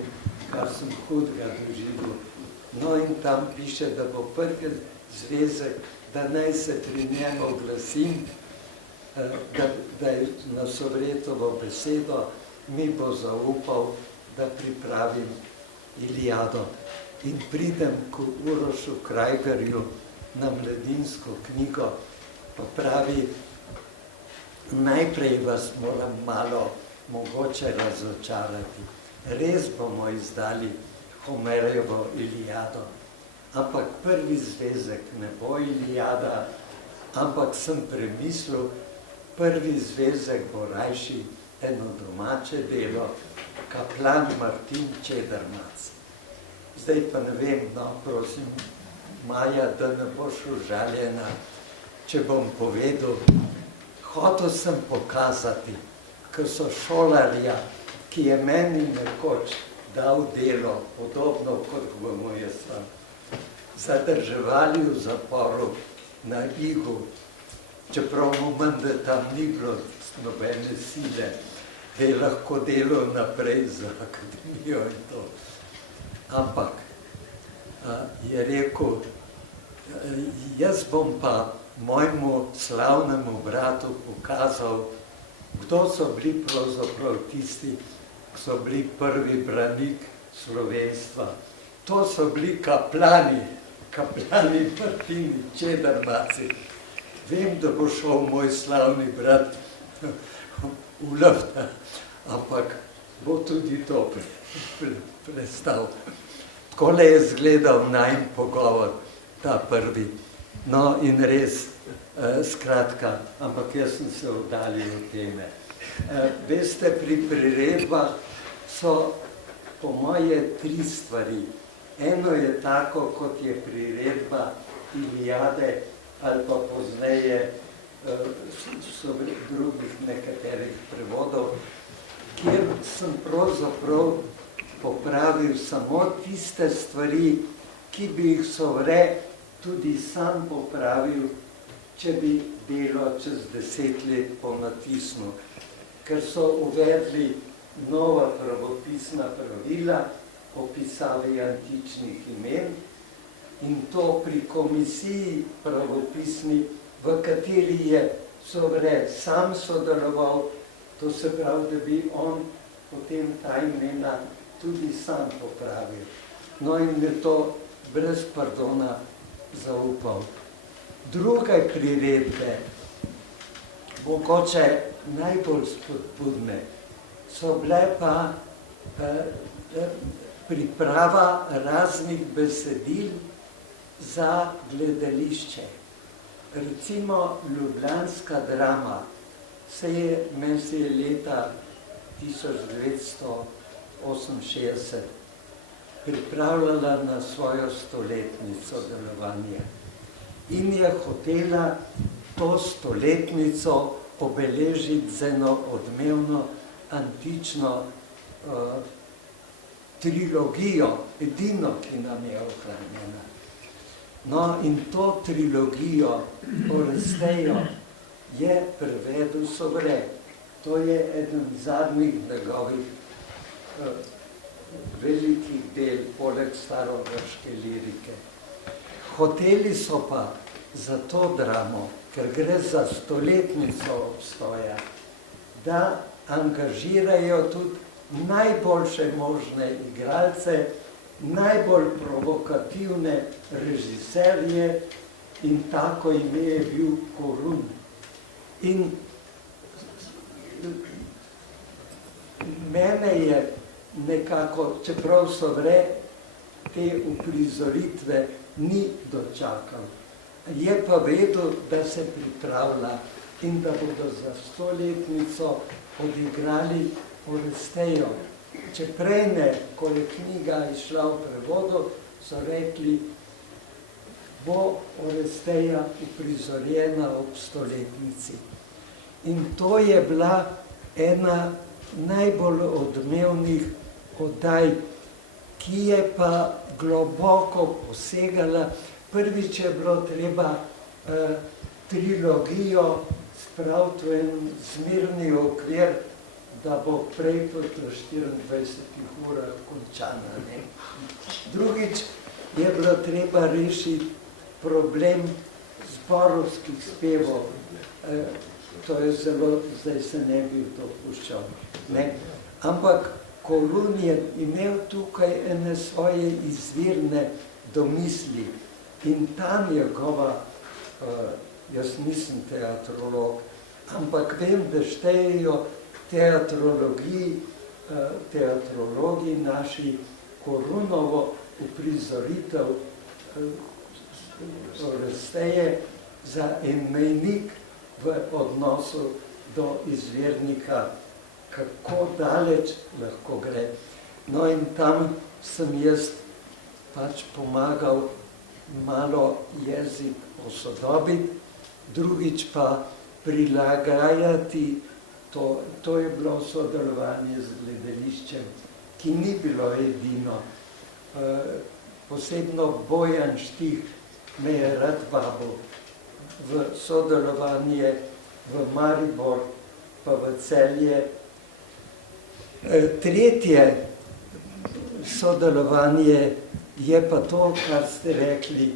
kar sem hudega doživel. No in tam piše, da bo prvi zvezek, da naj se pri njem oglasim, da je na Sovretovo besedo mi bo zaupal, da pripravim Iliado. In pridem k Urošu Krajgerju na mladinsko knjigo, pa pravi, najprej vas moram malo mogoče razočarati. Res bomo izdali Homerjevo Iliado, ampak prvi zvezek ne bo Iliada, ampak sem premislil, prvi zvezek bo rajši eno domače delo, Kaplan Martin Čedermac. Zdaj pa ne vem, no, prosim, Maja, da ne boš užaljena, če bom povedal, hotel sem pokazati, ko so šolarja, ki je meni nekoč dal delo, podobno kot bomo jaz vam, zadrževali v zaporu na Igu, čeprav moment, da tam ni bilo nobene sile, da je lahko delal naprej za akademijo in to. Ampak je rekel, jaz bom pa mojemu slavnemu bratu pokazal, kdo so bili pravzaprav tisti, ki so bili prvi branik slovenstva. To so bili kaplani Martini Čedermaci. Vem, da bo šel moj slavni brat v lufta, ampak bo tudi to prestal. Takole je izgledal najin pogovor, ta prvi. No in res, skratka, ampak jaz sem se oddaljil od teme. Veste, pri priredbah so po moje 3 stvari. Eno je tako, kot je priredba Iliade ali pa pozneje so drugih nekaterih prevodov, kjer sem pravzaprav popravil samo tiste stvari, ki bi jih Sovre tudi sam popravil, če bi delo čez 10 let ponatisnil. Ker so uvedli nova pravopisna pravila o pisavi antičnih imen in to pri komisiji pravopisni, v kateri je Sovre sam sodeloval, to se pravi, da bi on potem ta imena tudi sam popravil. No in je to brez pardona zaupal. Druge priredbe, mogoče najbolj spodbudne, so bile pa priprava raznih besedil za gledališče. Recimo ljubljanska drama meni se je leta 1968 pripravljala na svojo stoletnico delovanja in je hotela to stoletnico obeležiti z eno odmevno antično trilogijo, edino, ki nam je ohranjena. No in to trilogijo Orestejo je prevedel Sovre. To je eden zadnjih njegovih velikih del, poleg starogrške lirike. Hoteli so pa za to dramo, ker gre za stoletnico obstoja, da angažirajo tudi najboljše možne igralce, najbolj provokativne režiserje in tako ime je bil Korun. In mene je nekako, čeprav Sovre te uprizoritve ni dočakal, je pa vedel, da se pripravlja in da bodo za stoletnico odigrali Orestejo. Če prej ne, ko je knjiga išla v prevodu, so rekli, bo Oresteja uprizorjena ob stoletnici. In to je bila ena najbolj odmevnih oddaj, ki je pa globoko posegala. Prvič je bilo treba trilogijo spraviti v en zmerni okvir, da bo prej kot v 24 urah končana. Drugič je bilo treba rešiti problem zborovskih spevov. To je zelo, zdaj se ne bi dopuščal. Ampak Korun je imel tukaj ene svoje izvirne domisli in ta njegova, jaz nisem teatrolog, ampak vem, da štejejo teatrologi naši Korunovo uprizoritev Oresteje za en mejnik v odnosu do izvirnika, kako daleč lahko gre. No in tam sem jaz pač pomagal malo jezik posodobiti, drugič pa prilagajati. To je bilo sodelovanje z gledališčem, ki ni bilo edino. Posebno Bojan Štih me je rad vabil v sodelovanje v Maribor pa v Celje. Tretje sodelovanje je pa to, kar ste rekli,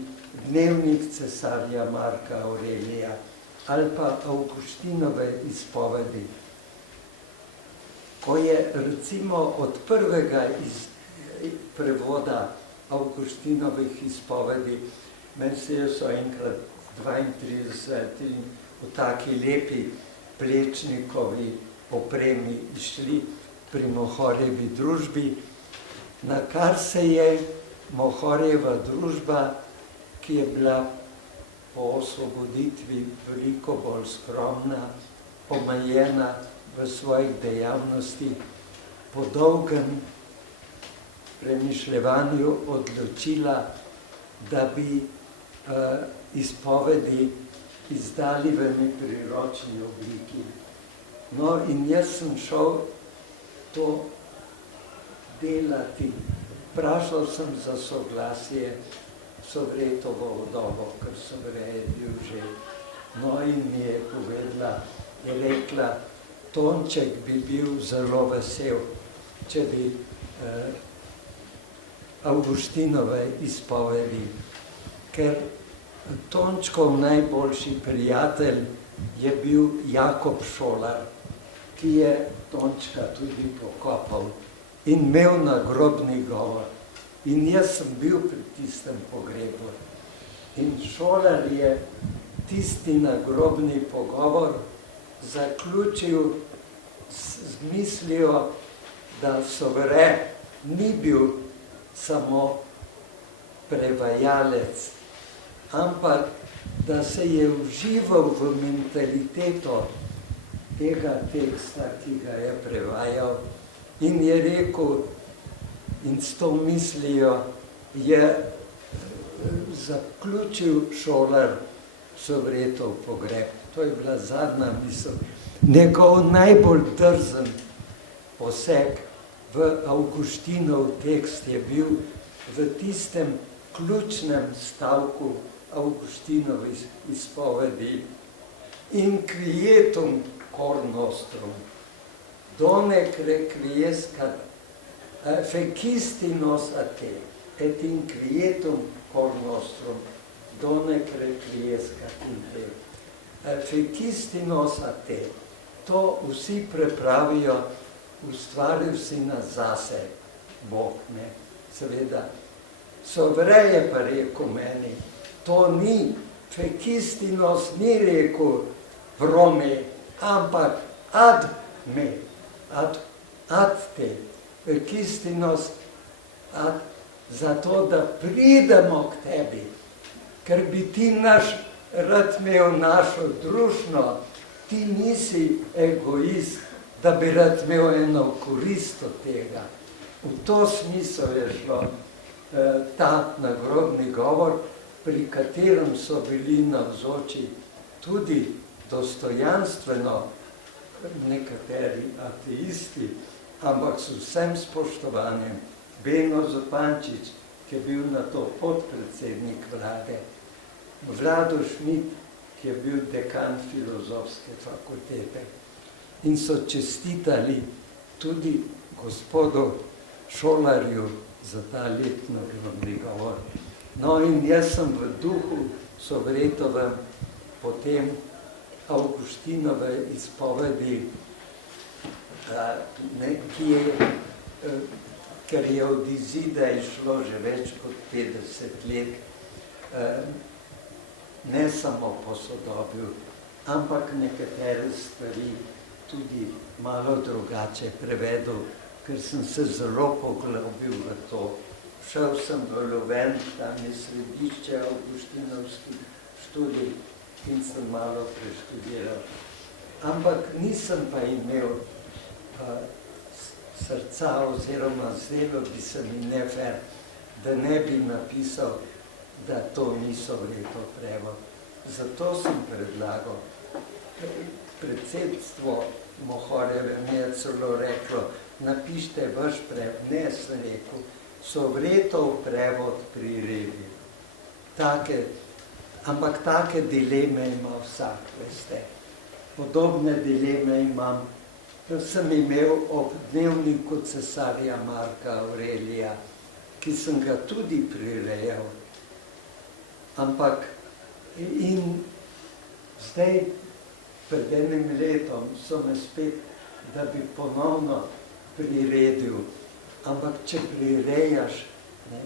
dnevnik cesarja Marka Aurelija ali pa Avguštinove izpovedi. Ko je recimo od prvega prevoda Avguštinovih izpovedi, meni se so enkrat 32 in v taki lepi Plečnikovi opremi išli, pri Mohorjevi družbi, na kar se je Mohorjeva družba, ki je bila po osvoboditvi veliko bolj skromna, omejena v svojih dejavnostih, po dolgem premišljevanju odločila, da bi izpovedi izdali v nepriročni obliki. No, in jaz sem šel to delati. Vprašal sem za soglasje Sovretovo vdovo, ker Sovrej je bil že. No, in mi je povedala, je rekla, Tonček bi bil zelo vesel, če bi Avguštinove izpovedi, ker Tončkov najboljši prijatelj je bil Jakob Šolar, ki je Tončka tudi pokopal in imel nagrobni govor. In jaz sem bil pri tistem pogrebu. In Šolar je tisti nagrobni pogovor zaključil z mislijo, da Sovre ni bil samo prevajalec, ampak da se je vžival v mentaliteto tega teksta, ki ga je prevajal, in je rekel, in s to mislijo je zaključil Šolar Sovretov pogreb. To je bila zadnja misel. Njegov najbolj drzen poseg v Avguštinov tekst je bil v tistem ključnem stavku Avguštinove izpovedi in quietum cor nostrum, donec requiescat, fecisti nos a te, et in quietum cor nostrum, donec requiescat in te. Fecisti nos a te, to vsi prepravijo, ustvaril si nas zase, Bog, ne, seveda. Sovrej je pa rekel meni, to ni, fecistinos ni rekel vrome, ampak ad me, ad te, fecistinos ad, zato da pridemo k tebi, ker bi ti naš rad imel našo družno, ti nisi egoist, da bi rad imel eno korist od tega. V to smisel je šlo ta nagrobni govor, pri katerem so bili navzoči tudi dostojanstveno nekateri ateisti, ampak s vsem spoštovanjem Beno Zupančič, ki je bil na to podpredsednik vlade, Vlado Šmit, ki je bil dekan filozofske fakultete, in so čestitali tudi gospodu Šolarju za ta letni govor. No, in jaz sem v duhu Sovretovem potem Avguštinove izpovedi, ker je od izida išlo že več kot 50 let, ne samo posodobil, ampak nekatere stvari tudi malo drugače prevedel, ker sem se zelo poglobil v to. Šel sem v Ljuven, tam je središče avguštinovskih študij in sem malo preštudiral. Ampak nisem pa imel srca oziroma zdelo bi se mi nefer, da ne bi napisal, da to ni Sovretov prevod. Zato sem predlagal, predsedstvo Mohorjeve mi je celo reklo, napište vaš prevod, ne sem rekel, Sovretov prevod pri Revi. Ampak take dileme ima vsak, veste. Podobne dileme imam, sem imel ob dnevniku cesarja Marka Aurelija, ki sem ga tudi prirejal. Ampak in zdaj, pred enim letom, so me spet, da bi ponovno priredil. Ampak če prirejaš, ne,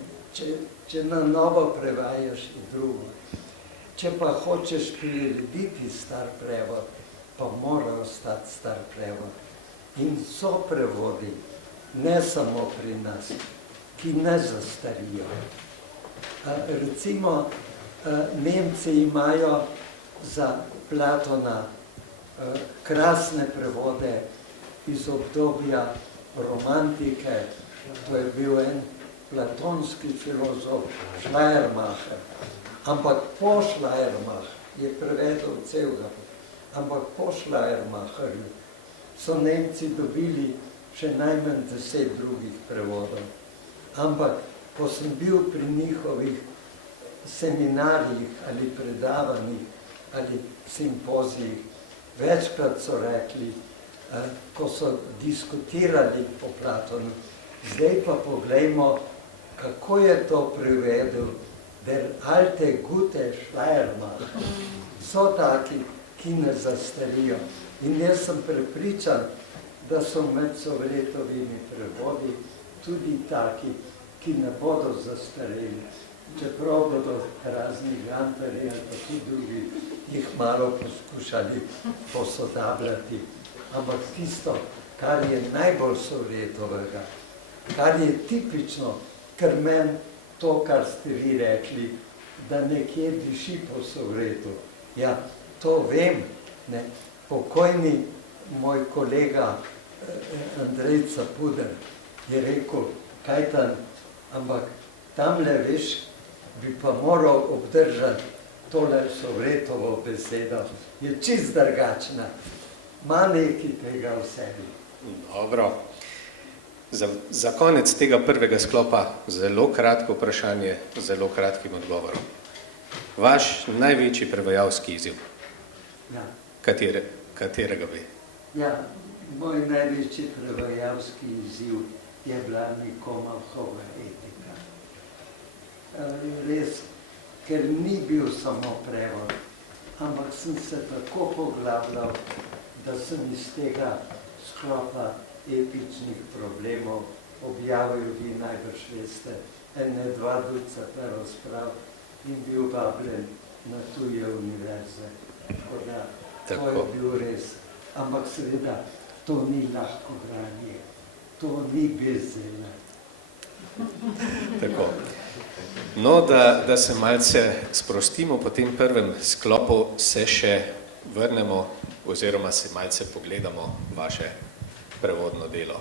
če na novo prevajaš, je drugo. Če pa hočeš prirediti star prevod, pa mora ostati star prevod. In so prevodi, ne samo pri nas, ki ne zastarijo. Recimo, Nemci imajo za Platona krasne prevode iz obdobja romantike. To je bil en platonski filozof, Schleiermacher. Ampak po Schleiermacher je prevedel celega, ampak po Schleiermacherju so Nemci dobili še najmanj 10 drugih prevodov. Ampak, ko sem bil pri njihovih seminarjih ali predavanjih ali simpozijih, večkrat so rekli, ko so diskutirali po Platonu, zdaj pa poglejmo, kako je to prevedel der alte gute Schleiermacher. So taki, ki ne zastarijo. In jaz sem prepričan, da so med Sovretovimi prevodi tudi taki, ki ne bodo zastareli. Čeprav bodo razni Gantarji ali pa tudi drugi jih malo poskušali posodabljati. Ampak tisto, kar je najbolj Sovretovega, kar je tipično, ker meni to, kar ste vi rekli, da nekje diši po Sovretu. Ja, to vem, ne. Pokojni moj kolega Andrej Capuder je rekel, Kajtan, ampak tamle, veš, bi pa moral obdržati tole Sovretovo besedo. Je čist drugačna. Ma nekaj tega v sebi. Dobro. Za konec tega prvega sklopa zelo kratko vprašanje, zelo kratkim odgovorom. Vaš največji prevajalski izziv? Ja. Katerega bi? Ja, moj največji prevajalski izziv je bila Nikomahova etika. Res, ker ni bil samo prevod, ampak sem se tako poglabljal, da sem iz tega sklopa etičnih problemov objavil, vi najbrž veste, 2 ducata razprav in bil vabljen na tuje univerze. To je bil res. Ampak seveda, to ni lahko branje. To ni bezela. Tako. No, da se malce sprostimo po tem prvem sklopu, se še vrnemo oziroma se malce pogledamo vaše prevodno delo.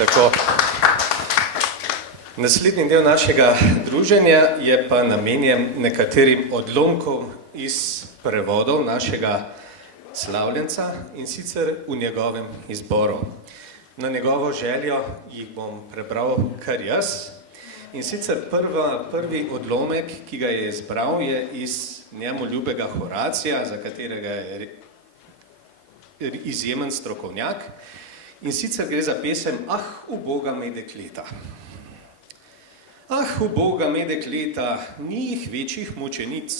Tako. Naslednji del našega druženja je pa namenjen nekaterim odlomkom iz prevodov našega slavljenca in sicer v njegovem izboru. Na njegovo željo jih bom prebral kar jaz. In sicer prvi odlomek, ki ga je izbral, je iz njemu ljubega Horacija, za katerega je izjemen strokovnjak. In sicer gre za pesem Ah, uboga me dekleta. Ah, uboga me dekleta, ni jih večjih mučenic,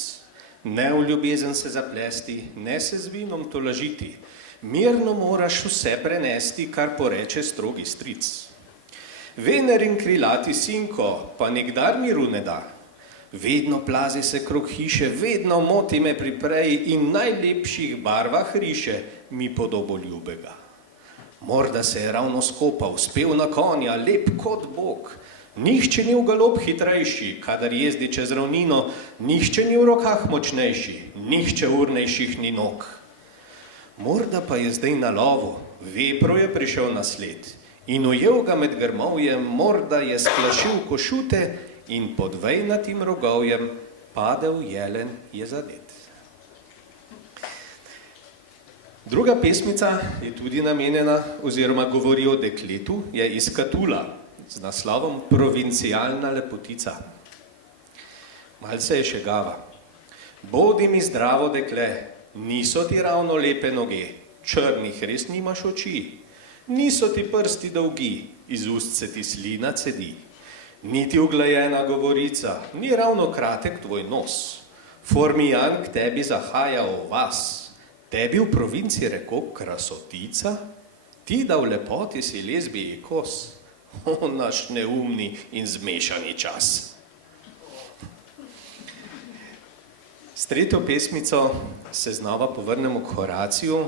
ne v ljubezen se zaplesti, ne se z vinom tolažiti, mirno moraš vse prenesti, kar poreče strogi stric. Venerin krilati sinko, pa nikdar miru ne da, vedno plazi se krog hiše, vedno moti me pri preji in najlepših barvah riše mi podobo ljubega. Morda se je ravno skopal, spel na konja, lep kot bog. Nihče ni v galop hitrejši, kadar jezdi čez ravnino, nihče ni v rokah močnejši, nihče urnejših ni nog. Morda pa je zdaj na lovu, vepro je prišel na sled in ujel ga med grmovjem, morda je splašil košute in pod vejnatim rogovjem padel jelen je zadet. Druga pesmica je tudi namenjena oziroma govori o dekletu, je iz Katula z naslovom Provincialna lepotica. Malce je šegava. Bodi mi zdravo dekle, niso ti ravno lepe noge, črnih res nimaš oči, niso ti prsti dolgi, iz ust se ti slina cedi, niti uglajena govorica, ni ravno kratek tvoj nos, formijan k tebi zahaja o vas, tebi v provinci reko krasotica, ti da v lepoti si lezbiji kos, o naš neumni in zmešani čas. S tretjo pesmico se znova povrnemo k Horaciju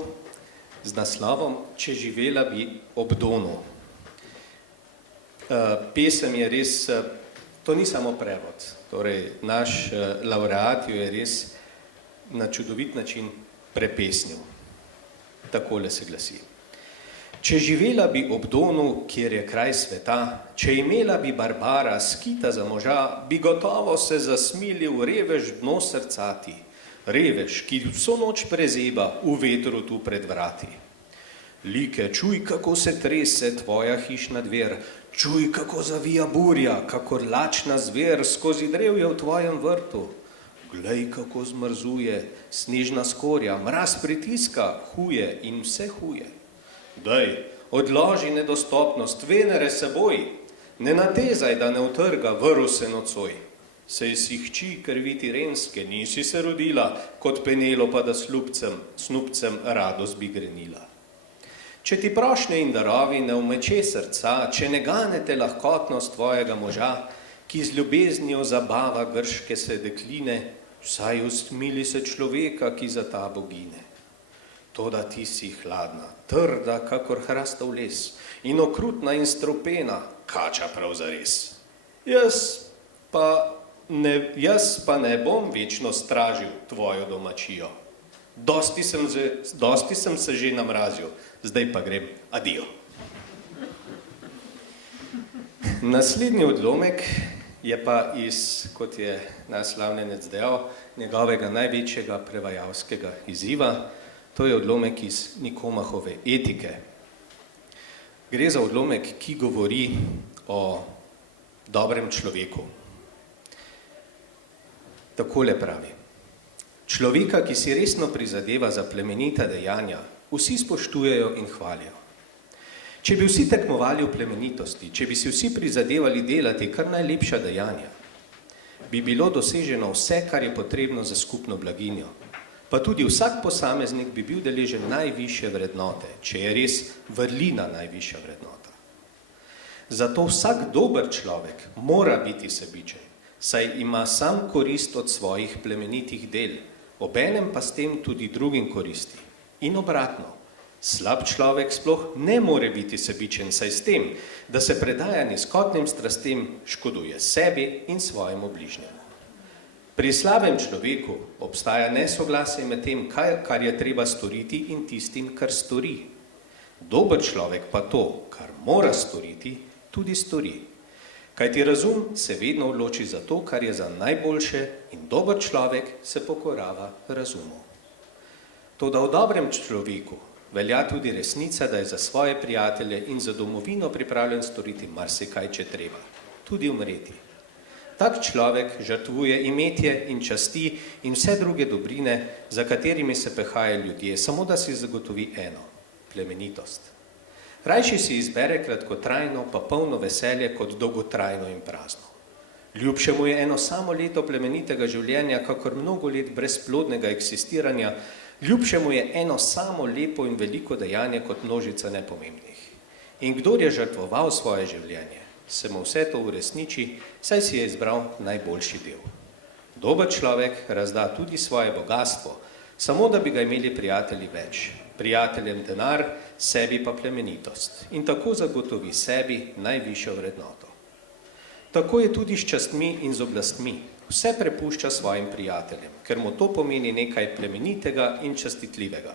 z naslovom Če živela bi ob Donu. Pesem je res, to ni samo prevod, torej naš laureat jo je res na čudovit način prepesnil. Takole se glasi. Če živela bi ob Donu, kjer je kraj sveta, če imela bi Barbara skita za moža, bi gotovo se zasmilil revež dno srcati, revež, ki vso noč prezeba v vetru tu pred vrati. Like, čuj, kako se trese tvoja hišna dver, čuj, kako zavija burja, kakor lačna zver skozi drevje v tvojem vrtu. Glej, kako zmrzuje snežna skorja, mraz pritiska, huje in vse huje. Daj, odloži nedostopnost, Venere seboj, ne natezaj, da ne utrga vrv se nocoj. Sej si hči krvi Tirenske, nisi se rodila, kot Penelopa da snupcem radost bi grenila. Če ti prošnje in darovi ne umeče srca, če ne ganete lahkotnost tvojega moža, ki z ljubeznijo zabava grške se dekline, vsaj usmili se človeka, ki za ta bogine. Toda ti si hladna, trda, kakor hrastov les, in okrutna in stropena, kača prav zares. Jaz pa ne bom večno stražil tvojo domačijo. Dosti sem se že namrazil, zdaj pa grem, adijo. Naslednji odlomek je pa iz, kot je naš slavljenec dejal, njegovega največjega prevajalskega izziva. To je odlomek iz Nikomahove etike. Gre za odlomek, ki govori o dobrem človeku. Takole pravi. Človeka, ki si resno prizadeva za plemenita dejanja, vsi spoštujejo in hvalijo. Če bi vsi tekmovali v plemenitosti, če bi si vsi prizadevali delati kar najlepša dejanja, bi bilo doseženo vse, kar je potrebno za skupno blaginjo. Pa tudi vsak posameznik bi bil deležen najvišje vrednote, če je res vrlina najvišja vrednota. Zato vsak dober človek mora biti sebičen, saj ima sam korist od svojih plemenitih del, obenem pa s tem tudi drugim koristi. In obratno, slab človek sploh ne more biti sebičen, saj s tem, da se predaja nizkotnim strastem, škoduje sebi in svojemu bližnjemu. Pri slabem človeku obstaja nesoglasje med tem, kar je treba storiti in tistim, kar stori. Dober človek pa to, kar mora storiti, tudi stori. Kajti razum se vedno odloči za to, kar je za najboljše, in dober človek se pokorava razumu. Toda v dobrem človeku velja tudi resnica, da je za svoje prijatelje in za domovino pripravljen storiti marsikaj, če treba, tudi umreti. Tak človek žrtvuje imetje in časti in vse druge dobrine, za katerimi se pehajo ljudje, samo da si zagotovi eno, plemenitost. Rajši si izbere kratkotrajno pa polno veselje kot dolgotrajno in prazno. Ljubše mu je eno samo leto plemenitega življenja, kakor mnogo let brezplodnega eksistiranja, ljubše mu je eno samo lepo in veliko dejanje kot množica nepomembnih. In kdor je žrtvoval svoje življenje, se mu vse to uresniči, saj si je izbral najboljši del. Dober človek razda tudi svoje bogatstvo, samo da bi ga imeli prijatelji več. Prijateljem denar, sebi pa plemenitost. In tako zagotovi sebi najvišjo vrednoto. Tako je tudi s častmi in z oblastmi. Vse prepušča svojim prijateljem, ker mu to pomeni nekaj plemenitega in častitljivega.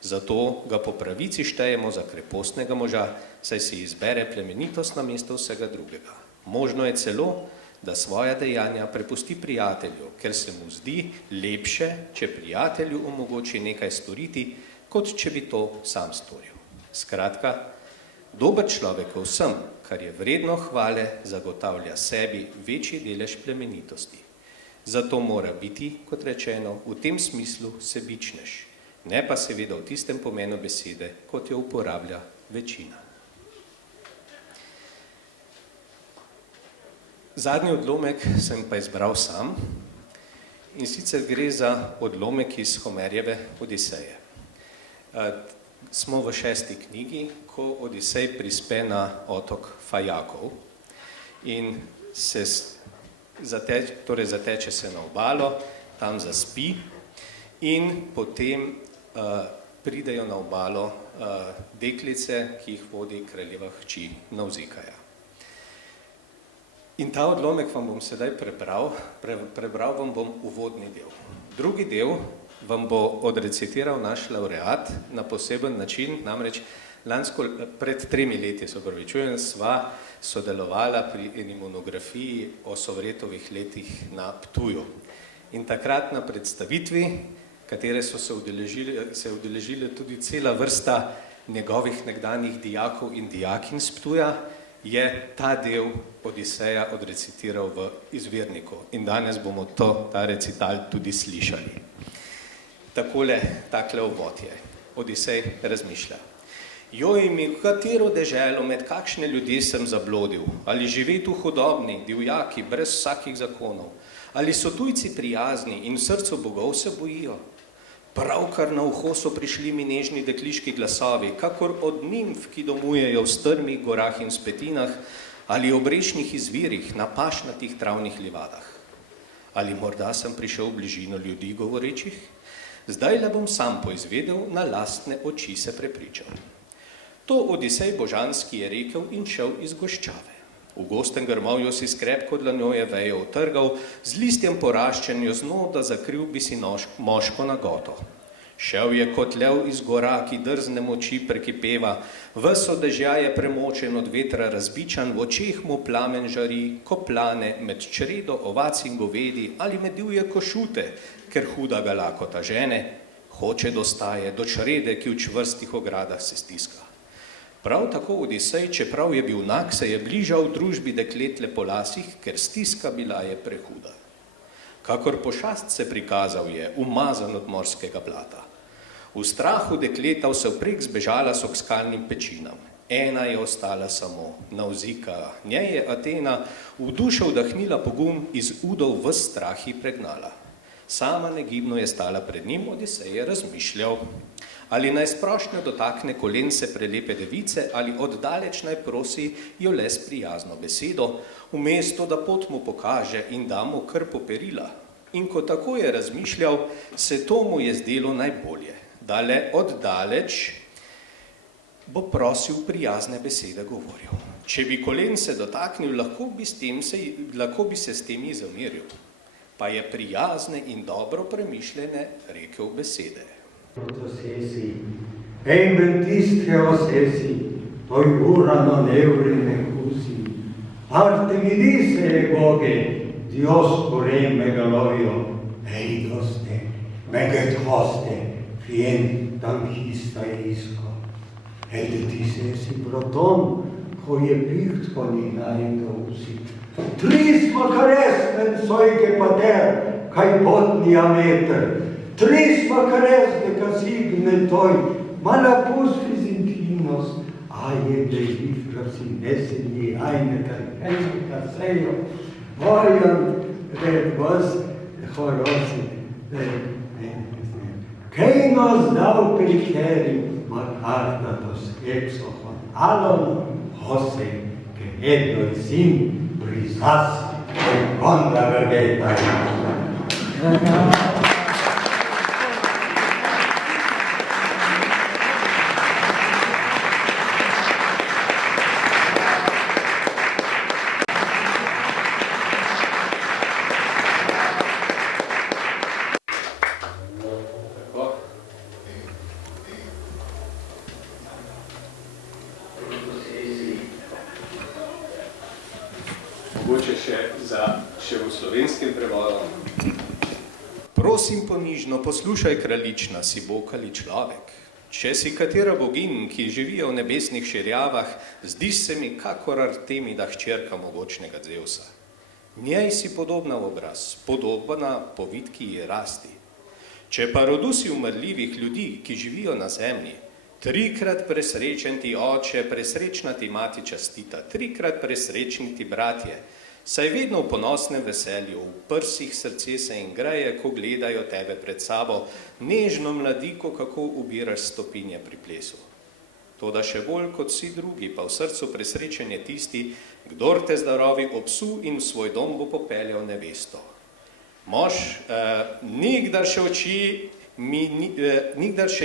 Zato ga po pravici štejemo za krepostnega moža, saj si izbere plemenitost namesto vsega drugega. Možno je celo, da svoja dejanja prepusti prijatelju, ker se mu zdi lepše, če prijatelju omogoči nekaj storiti, kot če bi to sam storil. Skratka, dober človek v vsem, kar je vredno hvale, zagotavlja sebi večji delež plemenitosti. Zato mora biti, kot rečeno, v tem smislu sebičnež, ne pa seveda v tistem pomenu besede, kot jo uporablja večina. Zadnji odlomek sem pa izbral sam, in sicer gre za odlomek iz Homerjeve Odiseje. Smo v 6. knjigi, ko Odisej prispe na otok Fajakov in se zateče se na obalo, tam zaspi in potem pridejo na obalo deklice, ki jih vodi kraljeva hči Navzikaja. In ta odlomek vam bom sedaj prebral vam bom uvodni del. Drugi del vam bo odrecitiral naš laureat na poseben način, namreč pred 3 leti, sva sodelovala pri eni monografiji o Sovretovih letih na Ptuju. In takrat na predstavitvi, katere so se udeležile tudi cela vrsta njegovih nekdanjih dijakov in dijakinj s Ptuja, je ta del Odiseja odrecitiral v izvirniku. In danes bomo ta recital tudi slišali. Takle uvod je. Odisej razmišlja. Joj mi, v katero deželo, med kakšne ljudi sem zablodil, ali živi tu hudobni, divjaki, brez vsakih zakonov, ali so tujci prijazni in v srcu bogov se bojijo. Pravkar na uho so prišli mi nežni dekliški glasovi, kakor od nimf, ki domujejo v strmih gorah in spetinah, ali ob rečnih izvirih na pašnatih travnih livadah. Ali morda sem prišel v bližino ljudi govorečih? Zdaj le bom sam poizvedel, na lastne oči se prepričal. To Odisej božanski je rekel in šel iz goščave. V gostem grmovju si skrepko dlanjoje veje otrgal, z listjem poraščen jo zno, da zakril bi si moško nagoto. Šel je kot lev iz gora, ki drzne moči prekipeva, ves od dežja je premočen, od vetra razbičan, v očeh mu plamen žari, ko plane med čredo ovac in govedi ali med divje košute, ker huda ga lakota žene, hoče dostaje do črede, ki v čvrstih ogradah se stiska. Prav tako Odisej, čeprav je bil nag, se je bližal v družbi deklet lepolasih, ker stiska bila je prehuda. Kakor pošast se prikazal je, umazan od morskega blata. V strahu dekleta vsevprek zbežala so k skalnim pečinam. Ena je ostala samo, Navzika, njej je Atena v dušo vdahnila pogum, iz udov ves strah ji pregnala. Sama negibno je stala pred njim, Odisej je razmišljal. Ali naj sprošnjo dotakne kolence prelepe device, ali oddaleč naj prosi jo le s prijazno besedo, vmesto da pot mu pokaže in da mu kar poperila. In ko tako je razmišljal, se to mu je zdelo najbolje, da le oddaleč bo prosil prijazne besede govoril. Če bi kolence dotaknil, lahko bi se s temi zamiril, pa je prijazne in dobro premišljene rekel besede. Fotosesiji Ei mentiste osesi, toi urano neurine cusi. Artemidise egoge, Dios purem megaloio, eidoste, megetoste, fien danchista isco. Edetise si proton, koje picht conina endousi. Tris macares mensoige pater, cae potnia meter. Tris macares de casigne toi, malapus visintinos, aie de hifras inesini aine carceni caseio, voion red vos horosi, Keinos dau periceri, macartatos exochon alon, hose, que ednoi sim brisas, et conda vergeta. Mogoče še v slovenskem prevodu. Prosim ponižno, poslušaj, kraljična, si bog ali človek. Če si katera bogin, ki živijo v nebesnih širjavah, zdiš se mi kakor Artemida, hčerka mogočnega Zevsa. Njej si podobna v obraz, podobna po vitki je rasti. Če pa rodu si umrljivih ljudi, ki živijo na zemlji, trikrat presrečen ti oče, presrečna ti mati častita, trikrat presrečni ti bratje, saj vedno v ponosnem veselju, v prsih srce se jim greje, ko gledajo tebe pred sabo, nežno mladiko, kako ubiraš stopinje pri plesu. Toda še bolj kot vsi drugi, pa v srcu presrečen je tisti, kdor te zdarovi ob psu in v svoj dom bo popeljal nevesto. Mož, nikdar še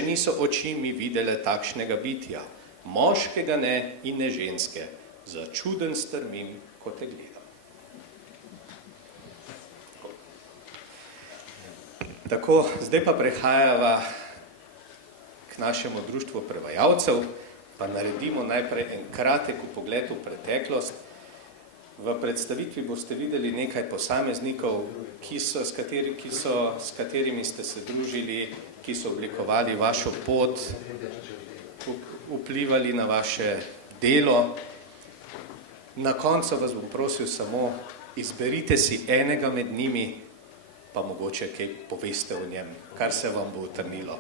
niso oči mi videle takšnega bitja, moškega ne in ne ženske, začuden strmim, ko te gledam. Tako, zdaj pa prehajava k našemu društvu prevajalcev, pa naredimo najprej en kratek pogled v preteklost. V predstavitvi boste videli nekaj posameznikov, s katerimi ste se družili, ki so oblikovali vašo pot, vplivali na vaše delo. Na koncu vas bom prosil samo, izberite si enega med njimi, pa mogoče kaj poveste o njem, kar se vam bo utrnilo.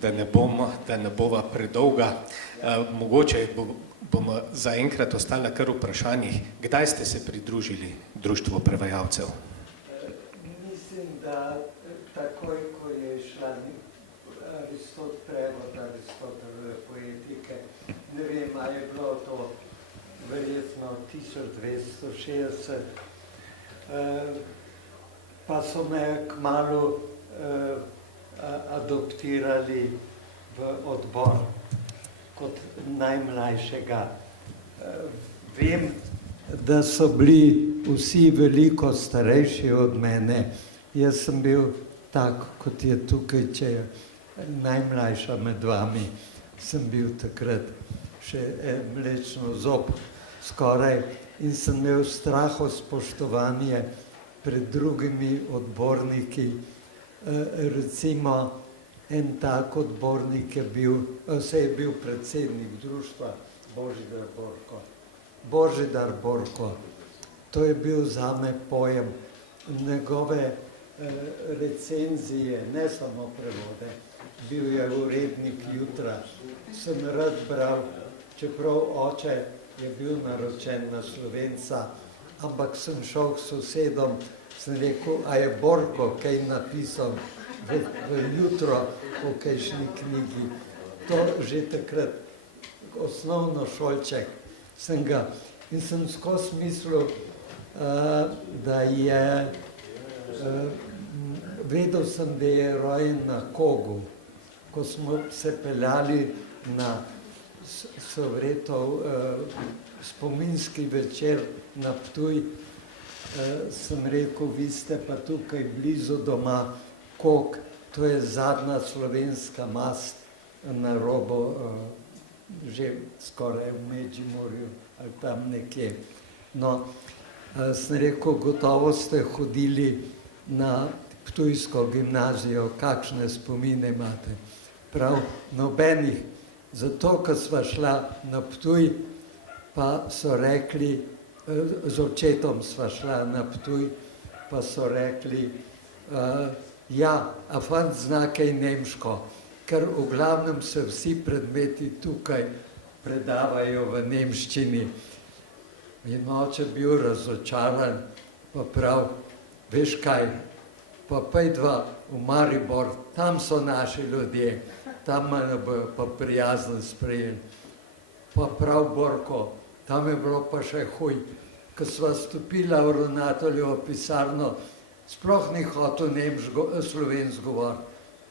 da ne bova predolga. Mogoče bomo zaenkrat ostali kar vprašanjih. Kdaj ste se pridružili Društvu prevajalcev? Mislim, da takoj, ko je šla prevod Aristotelove poetike, ne vem, a je bilo to verjetno 1260, pa so me kmalu adoptirali v odbor kot najmlajšega. Vem, da so bili vsi veliko starejši od mene. Jaz sem bil tak, kot je tukaj, če je najmlajša med vami. Sem bil takrat še mlečno zob skoraj in sem imel straho spoštovanje pred drugimi odborniki. Recimo, en tak odbornik je bil, se je bil predsednik društva Božidar Borko. Božidar Borko, to je bil zame pojem. Njegove recenzije, ne samo prevode, bil je urednik Jutra, sem rad bral, čeprav oče je bil naročen na Slovenca, ampak sem šel k sosedom, sem rekel, a je Borko kaj napisal v Jutro o kajšni knjigi. To že takrat, osnovno šolček sem ga in sem skozi mislil, da je, vedel sem, da je rojen na Kogu. Ko smo se peljali na Sovretov spominski večer na Ptuj, sem rekel, vi ste pa tukaj blizu doma, Kog, to je zadnja slovenska mast na robu, že skoraj v Medžimurju ali tam nekje. No, sem rekel, gotovo ste hodili na Ptujsko gimnazijo, kakšne spomine imate? Prav, nobenih. Zato, ko sva šla na Ptuj, pa so rekli, z očetom sva šla na Ptuj, pa so rekli, ja, a fant zna kaj nemško, ker v glavnem se vsi predmeti tukaj predavajo v nemščini. In oče bil razočaran, pa prav, veš kaj, pa pojdva v Maribor, tam so naši ljudje, tam me bojo pa prijazno sprejeli. Pa prav, Borko, tam je bilo pa še huj, ko sva stopila v ravnateljevo pisarno, sploh ni hotel slovensko govoriti.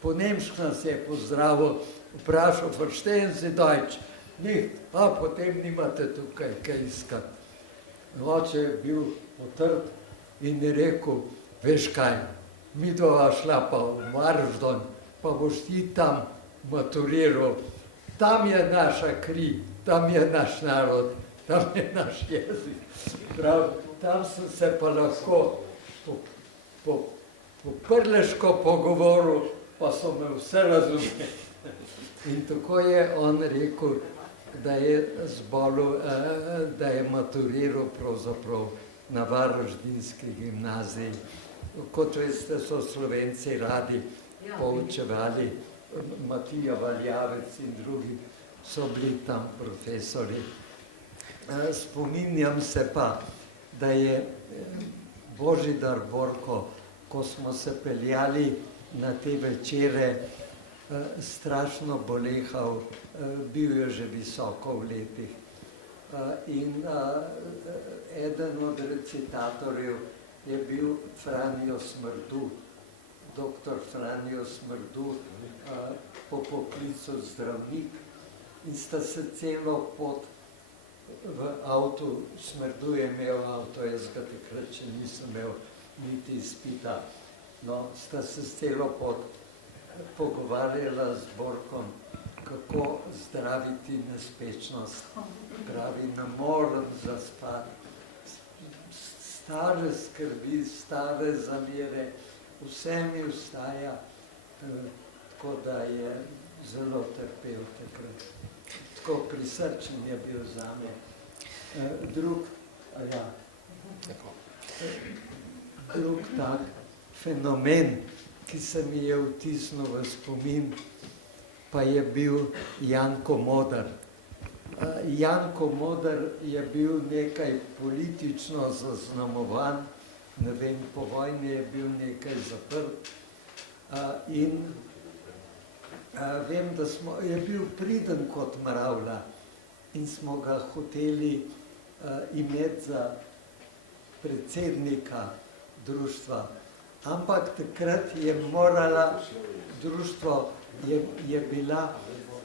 Po nemško nas je pozdravil, vprašal, verstehen Sie Deutsch? Ni, a potem nimate tukaj kaj iskati. Oče je bil otrt in je rekel, veš kaj, mi dova šla pa v Marsdon, pa boš ti tam maturiral. Tam je naša kri, tam je naš narod, tam je naš jezik. Prav, tam sem se pa lahko po prleško pogovoril, pa so me vse razumeli. In tako je on rekel, da je zbolel, da je maturiral pravzaprav na Varaždinski gimnaziji. Kot veste, so Slovenci radi poučevali, Matija Valjavec in drugi so bili tam profesori. Spominjam se pa, da je Božidar Borko, ko smo se peljali na te večere, strašno bolehal, bil je že visoko v letih. In eden od recitatorjev je bil Franjo Smrdu, doktor Franjo Smrdu, po poklicu zdravnik, in sta se celo pot v avtu, Smrdu je imel avto, jaz ga takrat še nisem imel niti izpita, no, sta se celo pot pogovarjala z Borkom, kako zdraviti nespečnost. Pravi, ne morem zaspati. Stare skrbi, stare zamere, vse mi vstaja, tako da je zelo trpel takrat. Tako prisrčen je bil zame. Drug tak fenomen, ki se mi je vtisnil v spomin, pa je bil Janko Moder. Janko Moder je bil nekaj politično zaznamovan, ne vem, po vojni je bil nekaj zaprt in vem, da je bil priden kot mravlja in smo ga hoteli imeti za predsednika društva. Ampak takrat je morala, društvo je bila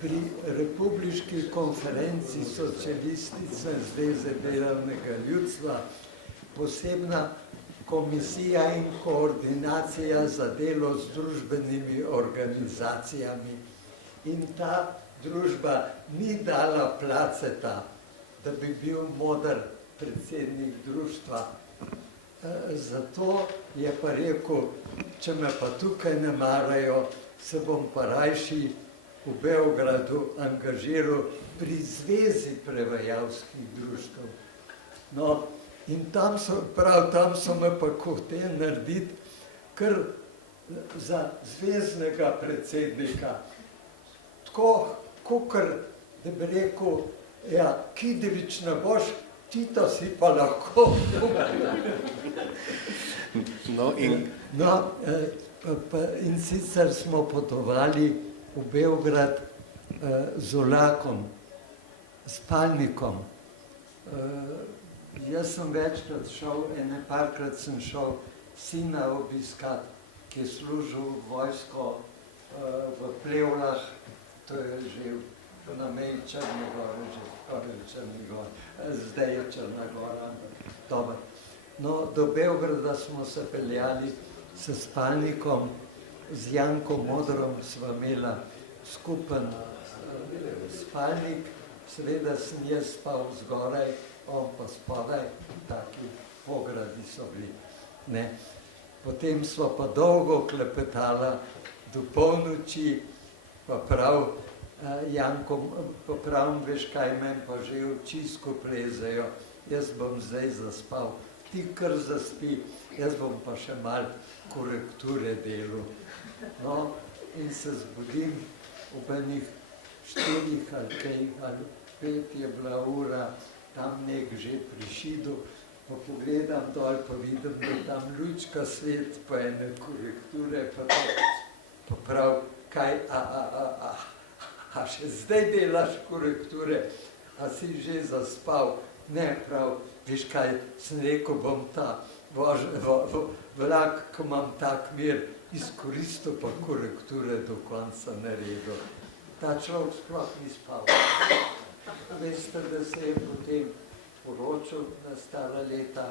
pri Republiški konferenci Socialistične zveze delavnega ljudstva posebna komisija in koordinacija za delo z družbenimi organizacijami. In ta družba ni dala placeta, da bi bil Moder predsednik društva. Zato je pa rekel, če me pa tukaj ne marajo, se bom pa rajši v Beogradu angažiral pri Zvezi prevajalskih društev. No, in tam so me pa hoteli narediti kar za zveznega predsednika. Tako, kakor, da bi rekel, ja, Kidrič ne boš, Tito si pa lahko. In sicer smo potovali v Beograd z vlakom, s Palnikom. Jaz sem večkrat šel, parkrat sem šel sina obiskat, ki je služil vojsko v Plevlah, to je že na meji Črne gore, že skoraj Črne gore, zdaj je Črna gora, dobro. No, do Beograda smo se peljali s Palnikom, z Jankom Modrom sva imela skupen spalnik, seveda sem jaz spal zgoraj, on pa spodaj, taki pogradi so bili. Potem sva pa dolgo klepetala do polnoči, pa prav Janko, pa pravim, veš kaj, meni pa že oči skoplezajo, jaz bom zdaj zaspal, ti kar zaspi, jaz bom pa še malo korekture delal. No, in se zbudim ob enih 4 ali kaj, ali 5 je bila ura, tam nek že pri šidu, pa pogledam dol, pa vidim, da tam lučka svet, pa ene korekture, pa prav, kaj, a še zdaj delaš korekture, a si že zaspal? Ne, prav, veš kaj, sem rekel, bom ta vlak, ko imam tak mir, izkoristil pa korekture do konca naredil. Ta človek sploh ni spal. Veste, da se je potem poročil na stara leta,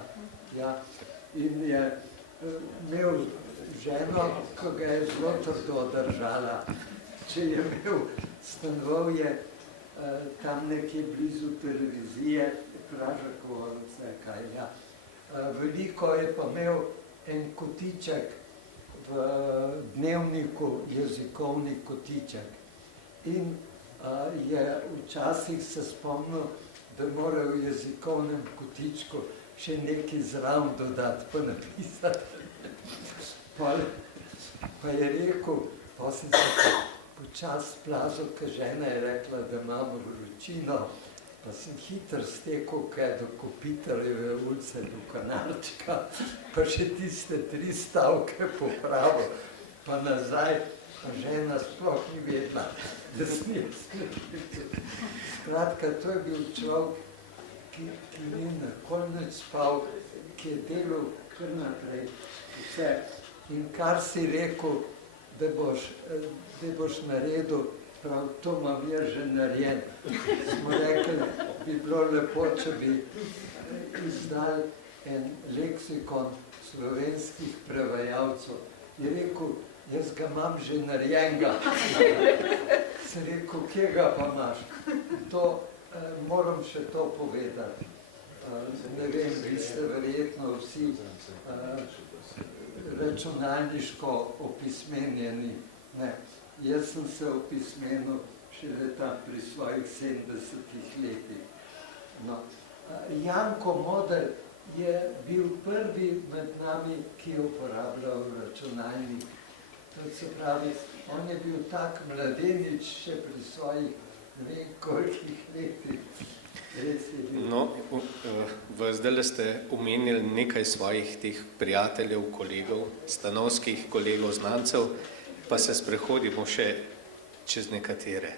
ja, in je imel ženo, ko ga je zelo trdo držala. Če je imel stanovanje tam nekje blizu televizije, Pražakovce, kaj, ja. Veliko je pa imel en kotiček v dnevniku, jezikovni kotiček. In je včasih se spomnil, da mora v jezikovnem kotičku še nekaj zraven dodati, pa napisati. Pa je rekel, pa sem se počas plazil, ker žena je rekla, da imam vročino, pa sem hitro stekel, kaj do Kopitarjeve ulice, do Kanalčka, pa še tiste 3 stavke popravil, pa nazaj, pa žena sploh ni vedela, da sem jaz nekaj. Skratka, to je bil človek, ki ni nikoli nič spal, ki je delal kar naprej vse. In kar si rekel, da boš naredil, prav, to imam jaz že narejen. Smo rekli, bi bilo lepo, če bi izdali en leksikon slovenskih prevajalcev. Je rekel, jaz ga imam že narejenega. Sem rekel, kje ga pa imaš? Moram še to povedati. Ne vem, vi ste verjetno vsi računalniško opismenjeni. Jaz sem se opismenil šele tam pri svojih 70 letih. Janko Moder je bil prvi med nami, ki je uporabljal računalnik. To se pravi, on je bil tak mladenič še pri svojih ne vem kolikih letih. Res je bil. No, zdaj ste omenili nekaj svojih teh prijateljev, kolegov, stanovskih kolegov, znancev, pa se sprehodimo še čez nekatere.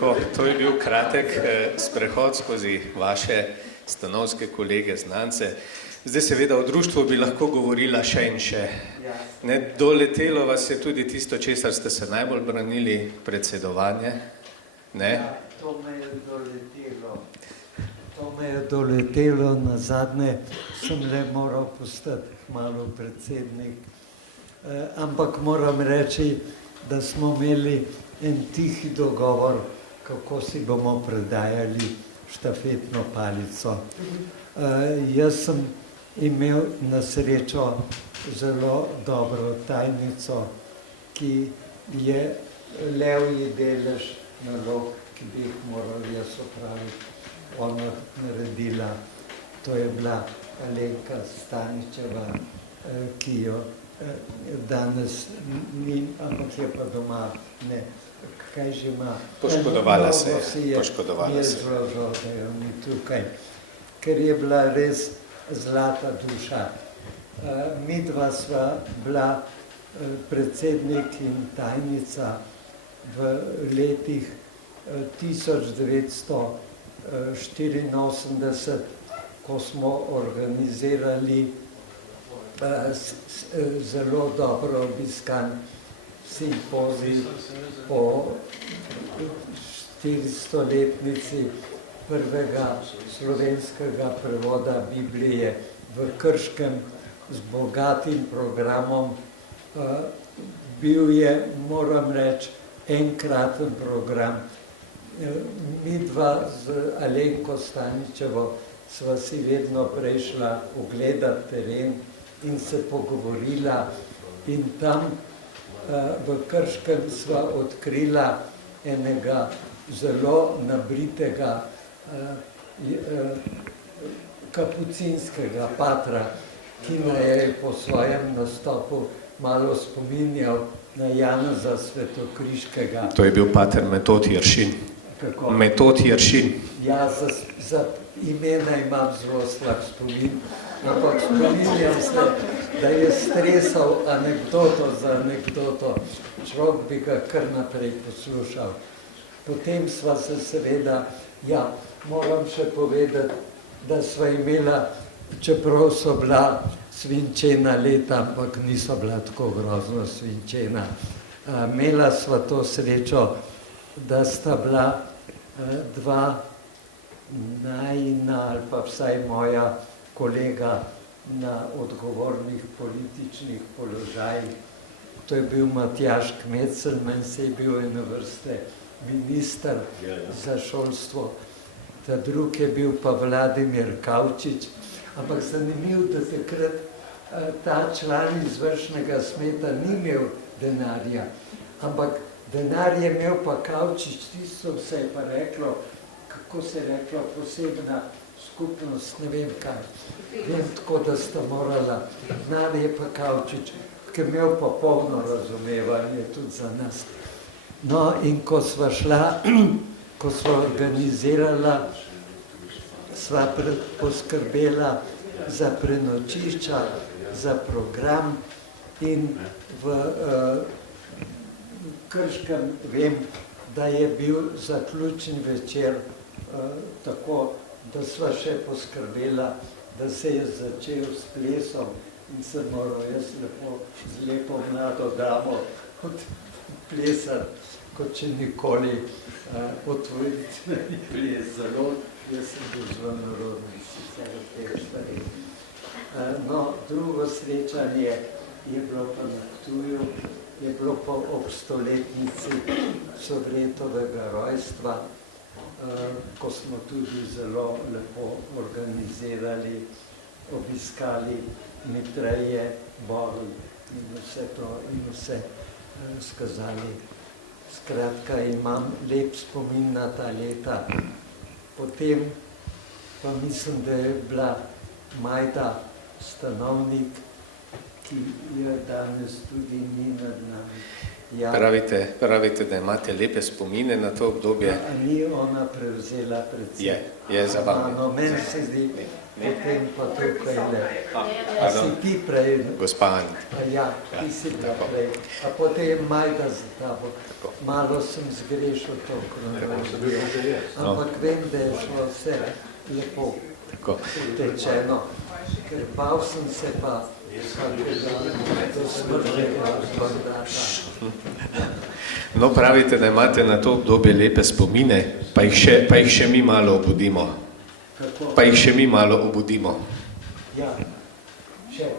Tako, to je bil kratek sprehod skozi vaše stanovske kolege, znance. Zdaj seveda o društvu bi lahko govorila še in še. Ne, doletelo vas je tudi tisto, česar ste se najbolj branili, predsedovanje. Ne? Ja, to me je doletelo. To me je doletelo, nazadnje sem le moral postati malo predsednik. Ampak moram reči, da smo imeli en tihi dogovor, kako si bomo predajali štafetno palico. Jaz sem imel na srečo zelo dobro tajnico, ki je levji delež nalog, ki bi jih moral jaz opraviti, ona naredila. To je bila Alenka Staničeva, ki jo danes ni, ampak je pa doma, ne, kaj že ima. Poškodovala se je. Mi je zelo žal, da jo ni tukaj, ker je bila res zlata duša. Midva sva bila predsednik in tajnica v letih 1984, ko smo organizirali zelo dobro obiskan simpozij po 400-letnici prvega slovenskega prevoda Biblije v Krškem z bogatim programom. Bil je, moram reči, enkraten program. Midva z Alenko Staničevo sva si vedno prešla ogledati teren in se pogovorila in tam v Krškem sva odkrila enega zelo nabritega kapucinskega patra, ki me je po svojem nastopu malo spominjal na Janeza Svetokriškega. To je bil pater Metod Jeršin. Kako? Metod Jeršin. Ja, za imena imam zelo slab spomin, ampak spominjam se, da je stresal anekdoto za anekdoto. Človek bi ga kar naprej poslušal. Potem sva se seveda, ja, moram še povedati, da sva imela, čeprav so bila svinčena leta, ampak niso bila tako grozno svinčena. Imela sva to srečo, da sta bila dva najina ali pa vsaj moja kolega na odgovornih političnih položajih. To je bil Matjaž Kmecel, meni se je bil ene vrste minister za šolstvo. Ta drug je bil pa Vladimir Kavčič, ampak zanimiv, da takrat ta član izvršnega sveta ni imel denarja, ampak denar je imel pa Kavčič, tisto se je pa reklo, kako se je reklo, posebna skupnost, ne vem kaj. Vem tako, da sta morala, denar je pa Kavčič, ki je imel pa polno razumevanje tudi za nas. No, in ko sva šla, ko sva organizirala, sva poskrbela za prenočišča, za program in v Krškem vem, da je bil zaključni večer tako, da sva še poskrbela, da se je začel s plesom in sem moral jaz lepo, z lepo mlado damo plesati, kot če nikoli otvoritveni ples zelo, jaz sem bil zelo narodni sicer v teh stvarih. No, drugo srečanje je bilo pa na Ptuju, je bilo pa ob 100-letnici Sovretovega rojstva, ko smo tudi zelo lepo organizirali, obiskali mitreje, bori in vse to in vse skazali. Skratka, imam lep spomin na ta leta. Potem pa mislim, da je bila Majda Stanovnik, ki je danes tudi ni nad nami. Ja. Pravite, da imate lepe spomine na to obdobje. A ni ona prevzela predvsem? Je za vami. No, meni se zdi, potem pa tukaj le. A si ti prej? Gospa Anja. Ja, ti si bila prej. A potem Majda za tabo. Malo sem zgrešil to kronologijo. Ampak vem, da je šlo vse lepo tečeno. Ker bal sem se pa do smrtnega mandata. No, pravite, da imate na to obdobje lepe spomine, pa jih še mi malo obudimo. Kako? Pa jih še mi malo obudimo. Ja, še.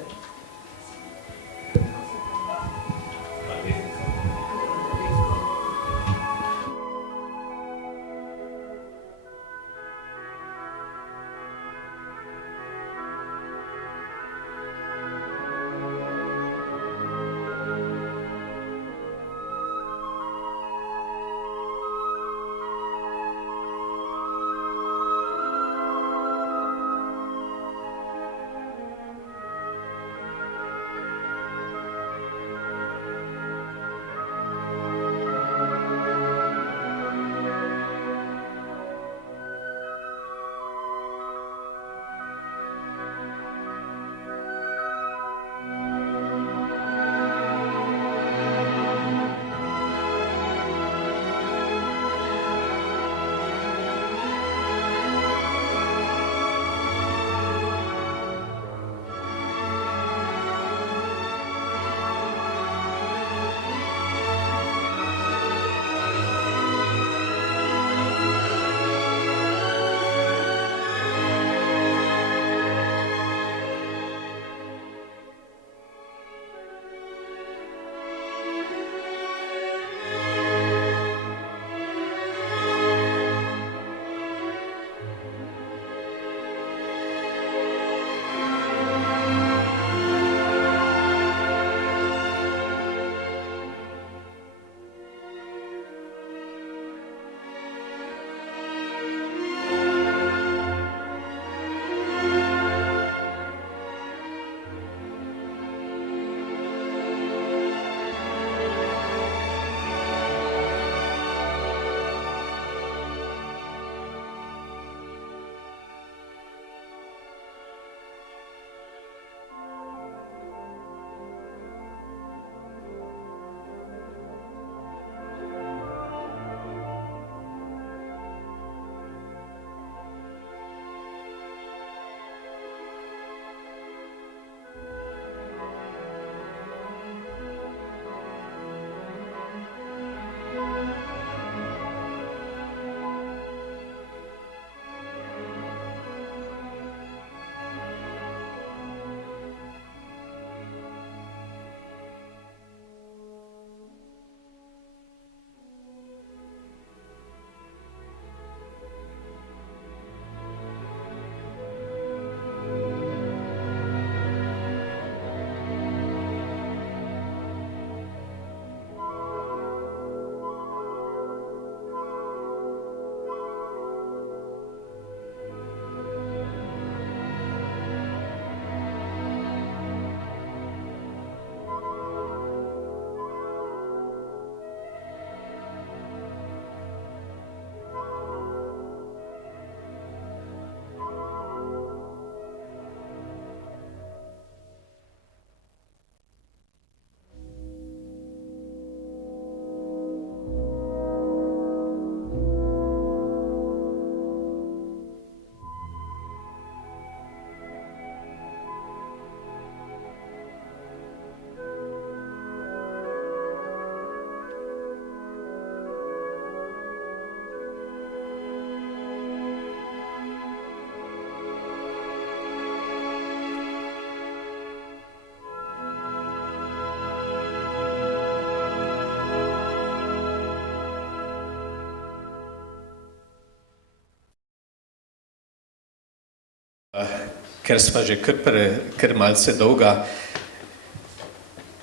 Ker sva že kar malce dolga,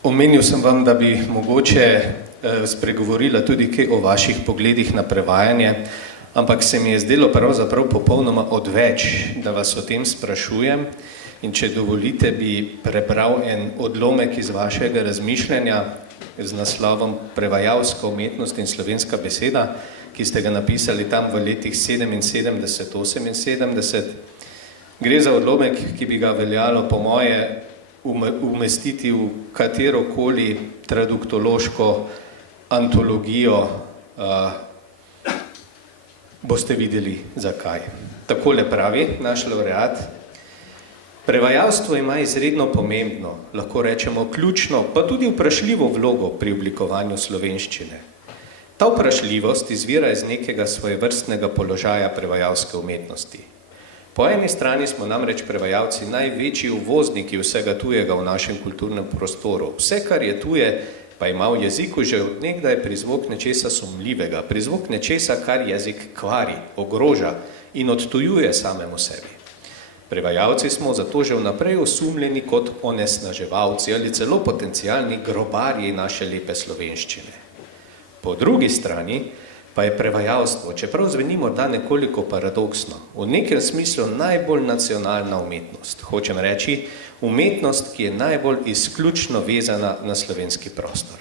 omenil sem vam, da bi mogoče spregovorila tudi kaj o vaših pogledih na prevajanje, ampak se mi je zdelo pravzaprav popolnoma odveč, da vas o tem sprašujem, in če dovolite, bi prebral en odlomek iz vašega razmišljanja, z naslovom Prevajalska umetnost in slovenska beseda, ki ste ga napisali tam v letih 77-78. Gre za odlomek, ki bi ga veljalo po moje umestiti v katerokoli traduktološko antologijo, boste videli zakaj. Takole pravi naš laureat: prevajalstvo ima izredno pomembno, lahko rečemo ključno, pa tudi vprašljivo vlogo pri oblikovanju slovenščine. Ta vprašljivost izvira iz nekega svojevrstnega položaja prevajalske umetnosti. Po eni strani smo namreč prevajalci največji uvozniki vsega tujega v našem kulturnem prostoru. Vse, kar je tuje, pa ima v jeziku že od nekdaj prizvok nečesa sumljivega, prizvok nečesa, kar jezik kvari, ogroža in odtujuje samemu sebi. Prevajalci smo zato že vnaprej osumljeni kot onesnaževalci ali celo potencialni grobarji naše lepe slovenščine. Po drugi strani pa je prevajalstvo, čeprav zveni morda nekoliko paradoksno, v nekem smislu najbolj nacionalna umetnost. Hočem reči, umetnost, ki je najbolj izključno vezana na slovenski prostor.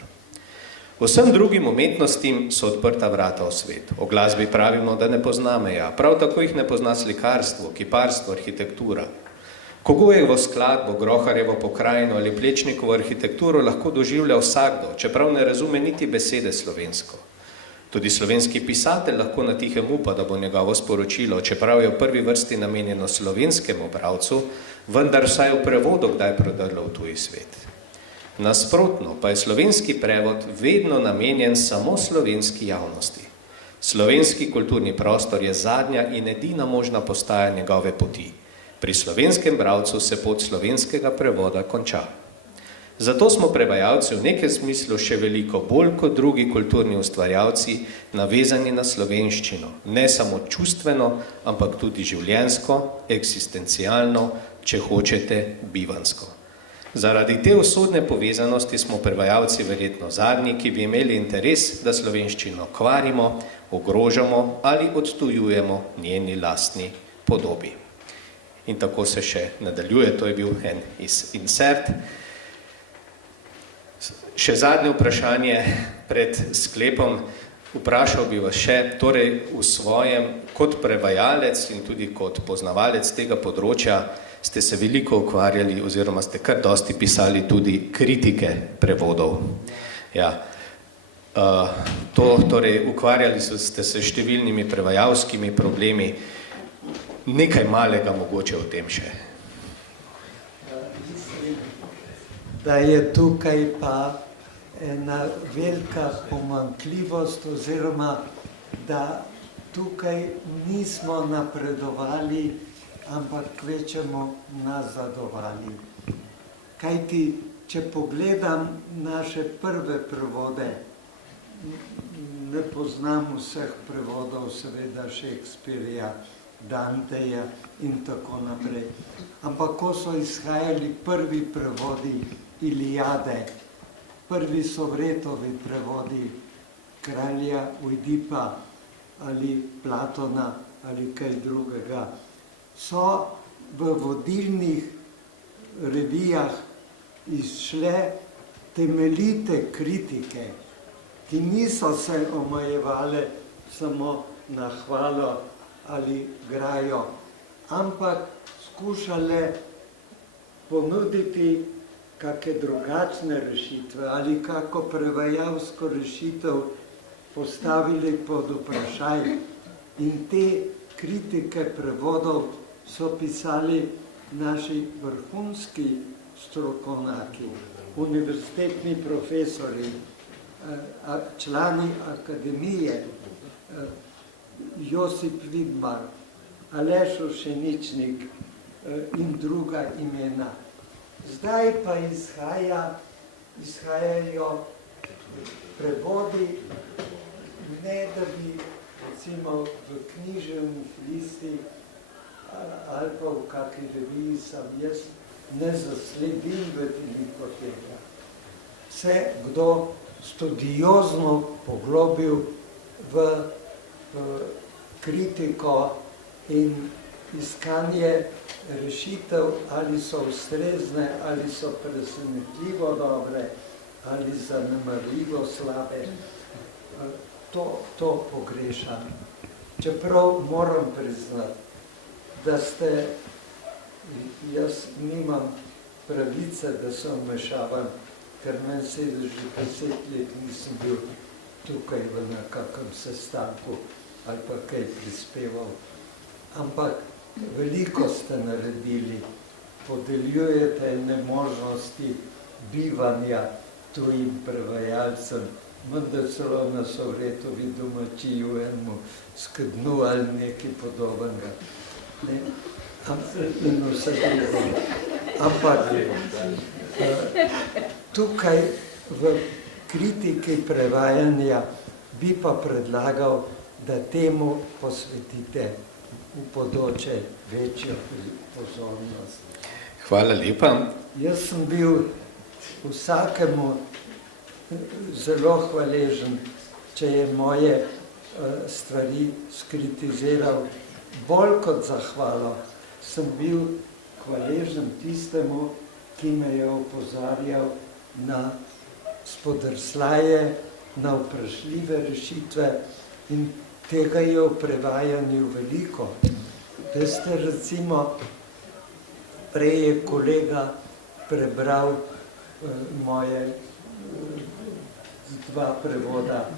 Vsem drugim umetnostim so odprta vrata v svet. O glasbi pravimo, da ne pozna meja. Prav tako jih ne pozna slikarstvo, kiparstvo, arhitektura. Kogojevo skladbo, Groharjevo pokrajino ali Plečnikovo arhitekturo lahko doživlja vsakdo, čeprav ne razume niti besede slovensko. Tudi slovenski pisatelj lahko na tihem upa, da bo njegovo sporočilo, čeprav je v prvi vrsti namenjeno slovenskemu bralcu, vendar vsaj v prevodu kdaj prodrlo v tuji svet. Nasprotno pa je slovenski prevod vedno namenjen samo slovenski javnosti. Slovenski kulturni prostor je zadnja in edina možna postaja njegove poti. Pri slovenskem bralcu se pot slovenskega prevoda konča. Zato smo prevajalci v nekem smislu še veliko bolj kot drugi kulturni ustvarjalci navezani na slovenščino, ne samo čustveno, ampak tudi življenjsko, eksistencialno, če hočete, bivansko. Zaradi te usodne povezanosti smo prevajalci verjetno zadnji, ki bi imeli interes, da slovenščino kvarimo, ogrožamo ali odtujujemo njeni lastni podobi. In tako se še nadaljuje, to je bil en insert. Še zadnje vprašanje pred sklepom. Vprašal bi vas še, torej v svojem, kot prevajalec in tudi kot poznavalec tega področja, ste se veliko ukvarjali oziroma ste kar dosti pisali tudi kritike prevodov. Ja. Torej, ukvarjali ste se številnimi prevajalskimi problemi. Nekaj malega mogoče o tem še. Da je tukaj pa ena velika pomanjkljivost oziroma da tukaj nismo napredovali, ampak kvečemo nazadovali. Kajti, če pogledam naše prve prevode, ne poznam vseh prevodov, seveda Shakespearea, Danteja in tako naprej. Ampak ko so izhajali prvi prevodi Iliade, prvi Sovretovi prevodi kralja Ojdipa ali Platona ali kaj drugega, so v vodilnih revijah izšle temeljite kritike, ki niso se omejevale samo na hvalo ali grajo, ampak skušale ponuditi kakšne drugačne rešitve ali kako prevajalsko rešitev postavili pod vprašaj. In te kritike prevodov so pisali naši vrhunski strokovnjaki, univerzitetni profesori, člani akademije, Josip Vidmar, Aleš Ušeničnik in druga imena. Zdaj pa izhajajo prevodi, ne da bi recimo v književnih listih ali pa v kakšni reviji sam jaz ne zasledim veliko tega. Se kdo studiozno poglobil v kritiko in iskanje rešitev, ali so ustrezne, ali so presenetljivo dobre, ali zanemarljivo slabe, to pogrešam. Čeprav moram priznati, da jaz nimam pravice, da se vmešavam, ker meni se že 10 let nisem bil tukaj v nekakšnem sestanku ali pa kaj prispeval. Ampak veliko ste naredili, podeljujete nemožnosti bivanja tujim prevajalcem, menda celo na Sovretovi domačiji v enemu skednu ali nekaj podobnega. In vse drugo. Ampak tukaj v kritiki prevajanja bi pa predlagal, da temu posvetite v bodoče večjo pozornost. Hvala lepa. Jaz sem bil vsakemu zelo hvaležen, če je moje stvari skritiziral. Bolj kot zahvalo sem bil hvaležen tistemu, ki me je opozarjal na spodrsljaje, na vprašljive rešitve, in tega je v prevajanju veliko. Veste, recimo, prej je kolega prebral moje 2 prevoda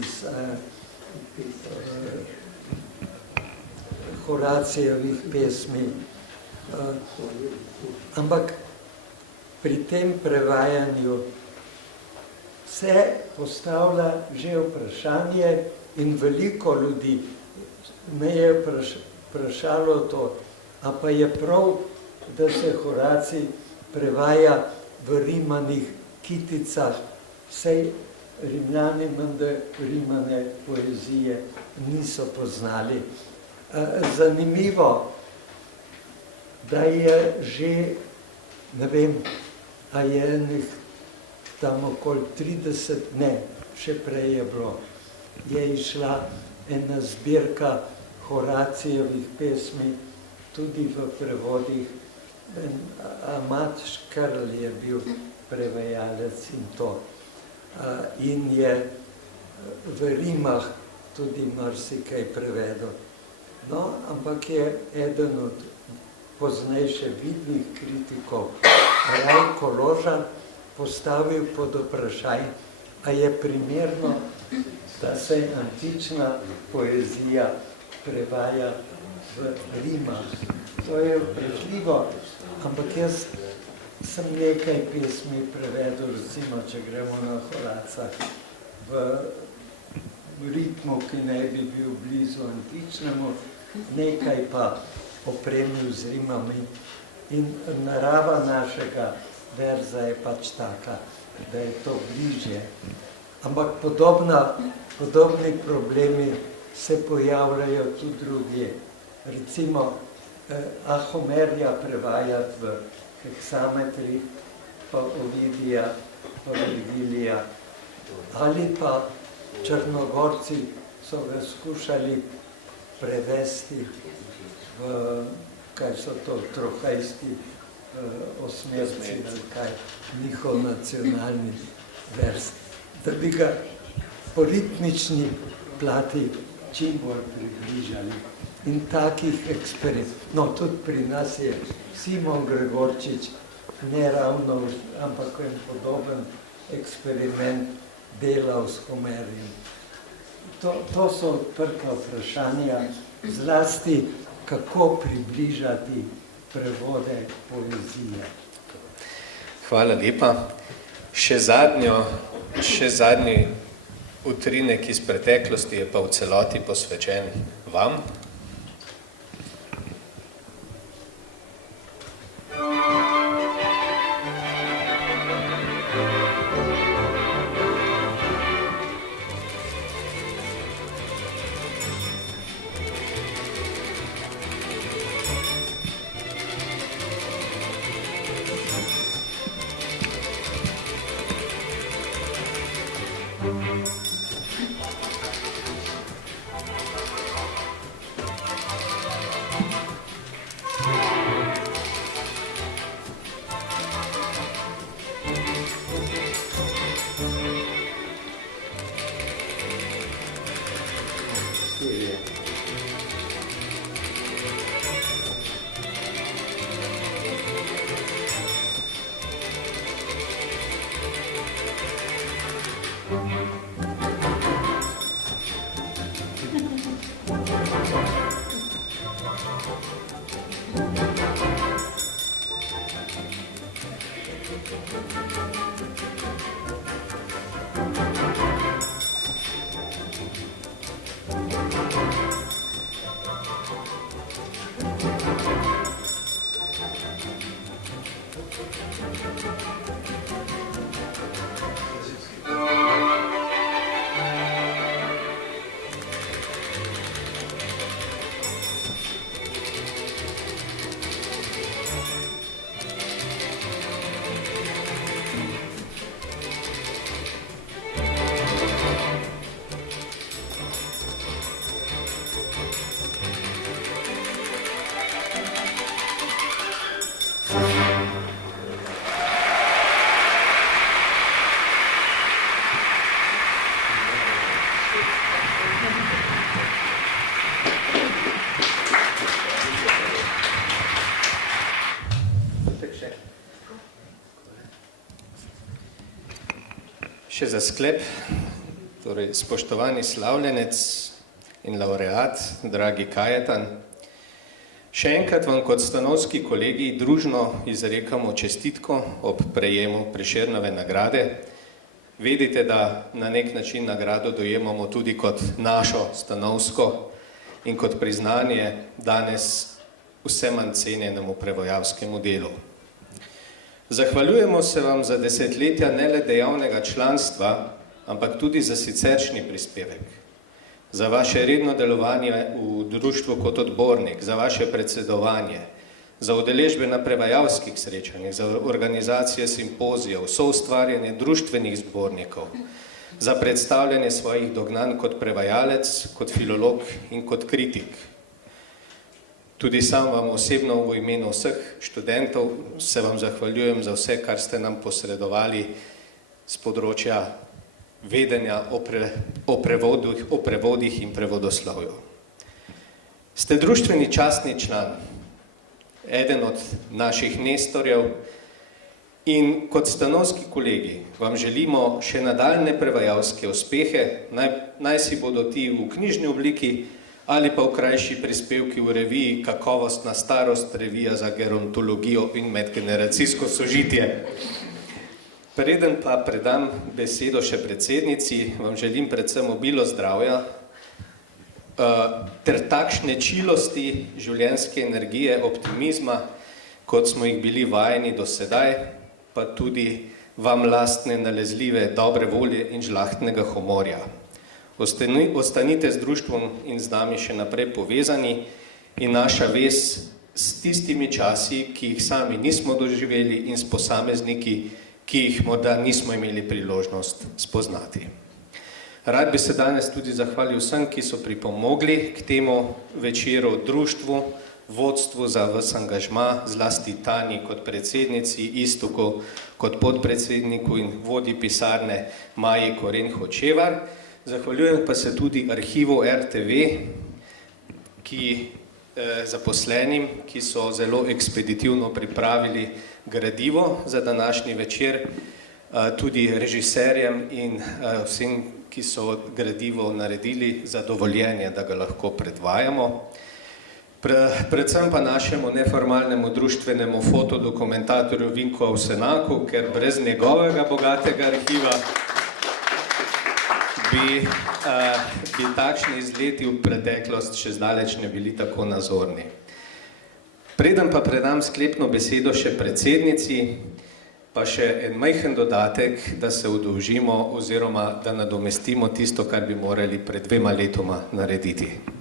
iz Horacijevih pesmi. Ampak pri tem prevajanju se postavlja že vprašanje in veliko ljudi me je vprašalo to, a pa je prav, da se Horacij prevaja v rimanih kiticah, saj Rimljani menda rimane poezije niso poznali. Zanimivo, da je že, ne vem, a je enih tam okoli 30, ne, še prej je bilo, je išla ena zbirka Horacijevih pesmi, tudi v prevodih. Amat Škrl je bil prevajalec in to. In je v rimah tudi marsikaj prevedel. No, ampak je eden od poznejše vidnih kritikov, Rajko Ložar, postavil pod vprašaj, a je primerno, da se antična poezija prevaja v rimah. To je vprašljivo, ampak jaz sem nekaj pesmi prevedel, recimo, če gremo na Horaca, v ritmu, ki ne bi bil blizu antičnemu, nekaj pa opremil z rimami. In narava našega verza je pač taka, da je to bližje. Ampak podobni problemi se pojavljajo tudi drugje. Recimo, Homerja prevajati v heksametrih, pa Ovidija, pa Virgilija. Ali pa Črnogorci so ga skušali prevesti v, kaj so to, trohajski osmerci, ali kaj, njihov nacionalni vers, da bi ga po ritmični plati čim bolj približali. In takih eksperimentov, no, tudi pri nas je Simon Gregorčič, ne ravno, ampak en podoben eksperiment delal s Homerjem. To so odprta vprašanja, zlasti kako približati prevode poezije. Hvala lepa. Še zadnji utrinek iz preteklosti je pa v celoti posvečen vam. Še za sklep, torej spoštovani slavljenec in laureat, dragi Kajetan, še enkrat vam kot stanovski kolegi družno izrekamo čestitko ob prejemu Prešernove nagrade. Vedite, da na nek način nagrado dojemamo tudi kot našo stanovsko in kot priznanje danes vse manj cenjenemu prevajalskemu delu. Zahvaljujemo se vam za desetletja ne le dejavnega članstva, ampak tudi za siceršnji prispevek, za vaše redno delovanje v društvu kot odbornik, za vaše predsedovanje, za udeležbe na prevajalskih srečanjih, za organizacije simpozijev, soustvarjanje društvenih zbornikov, za predstavljanje svojih dognanj kot prevajalec, kot filolog in kot kritik. Tudi sam vam osebno v imenu vseh študentov se vam zahvaljujem za vse, kar ste nam posredovali z področja vedenja o prevodih in prevodoslovju. Ste društveni častni član, eden od naših nestorjev in kot stanovski kolegi vam želimo še nadaljne prevajalske uspehe, naj si bodo ti v knjižni obliki ali pa v krajši prispevki v reviji Kakovostna starost, revija za gerontologijo in medgeneracijsko sožitje. Preden pa predam besedo še predsednici, vam želim predvsem obilo zdravja ter takšne čilosti, življenjske energije, optimizma, kot smo jih bili vajeni do sedaj, pa tudi vam lastne nalezljive dobre volje in žlahtnega humorja. Ostanite z društvom in z nami še naprej povezani in naša vez s tistimi časi, ki jih sami nismo doživeli in s posamezniki, ki jih morda nismo imeli priložnost spoznati. Rad bi se danes tudi zahvalil vsem, ki so pripomogli k temu večeru društvu, vodstvu za vas angažma, zlasti Tanji kot predsednici, Istoku kot podpredsedniku in vodji pisarne Maji Koren-Hočevar. Zahvaljujem pa se tudi arhivu RTV, zaposlenim, ki so zelo ekspeditivno pripravili gradivo za današnji večer, tudi režiserjem in vsem, ki so gradivo naredili za dovoljenje, da ga lahko predvajamo. Predvsem pa našemu neformalnemu društvenemu fotodokumentatorju Vinku Avsenaku, ker brez njegovega bogatega arhiva bi takšni izleti v preteklost še zdaleč ne bili tako nazorni. Preden pa predam sklepno besedo še predsednici, pa še en majhen dodatek, da se udolžimo oziroma da nadomestimo tisto, kar bi morali pred 2 letoma narediti.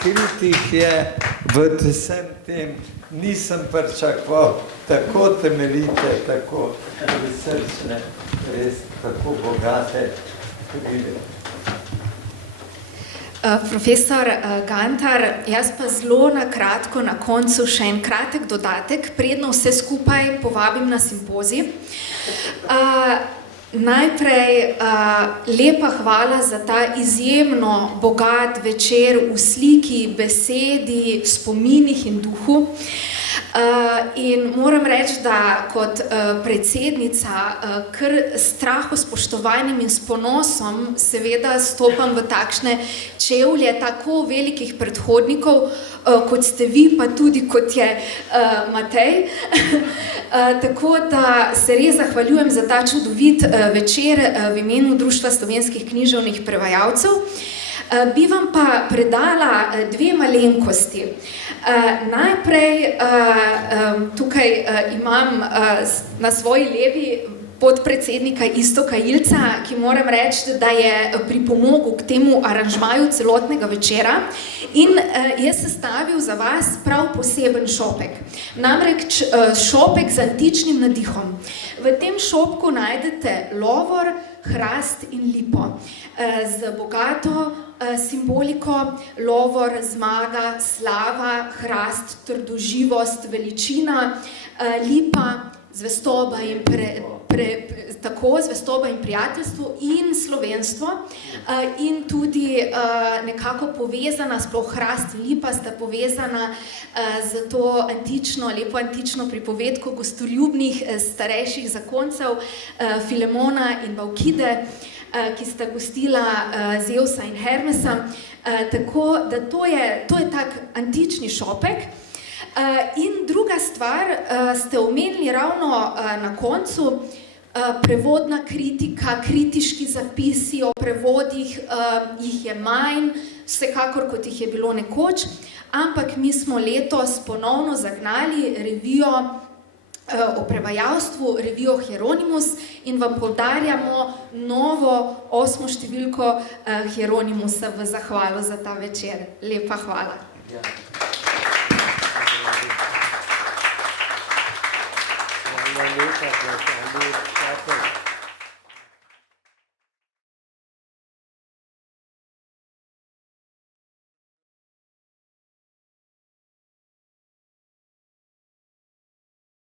skritih je v vsem tem, nisem pričakoval tako temeljite, tako srčne, res tako bogate pribe. Profesor Gantar, jaz pa zelo na kratko na koncu še en kratek dodatek, predno vse skupaj povabim na simpozij. Najprej lepa hvala za ta izjemno bogat večer v sliki, besedi, spominih in duhu. In moram reči, da kot predsednica kar strahu spoštovanjem in s ponosom seveda stopam v takšne čevlje tako velikih predhodnikov, kot ste vi, pa tudi kot je Matej. Tako da se res zahvaljujem za ta čudovit večer v imenu Društva slovenskih književnih prevajalcev. Bi vam pa predala dve malenkosti. Najprej tukaj imam na svoji levi podpredsednika Iztoka Ilca, ki moram reči, da je pripomogel k temu aranžmaju celotnega večera in je sestavil za vas prav poseben šopek. Namreč šopek z antičnim nadihom. V tem šopku najdete lovor, hrast in lipo z bogato simboliko. Lovor, zmaga, slava, hrast, trdoživost, veličina, lipa, zvestoba in zvestoba in prijateljstvo in slovenstvo in tudi nekako povezana, sploh hrast in lipa sta povezana z to antično, lepo antično pripovedko gostoljubnih starejših zakoncev Filemona in Baukide, ki sta gostila Zevsa in Hermesa. Tako da to je tak antični šopek. In druga stvar, ste omenili ravno na koncu, prevodna kritika, kritiški zapisi o prevodih, jih je manj, vsekakor kot jih je bilo nekoč, ampak mi smo letos ponovno zagnali revijo o prevajalstvu, revijo Hieronymus in vam poudarjamo novo 8. številko Hieronymusa v zahvalo za ta večer. Lepa hvala. Hvala lepa,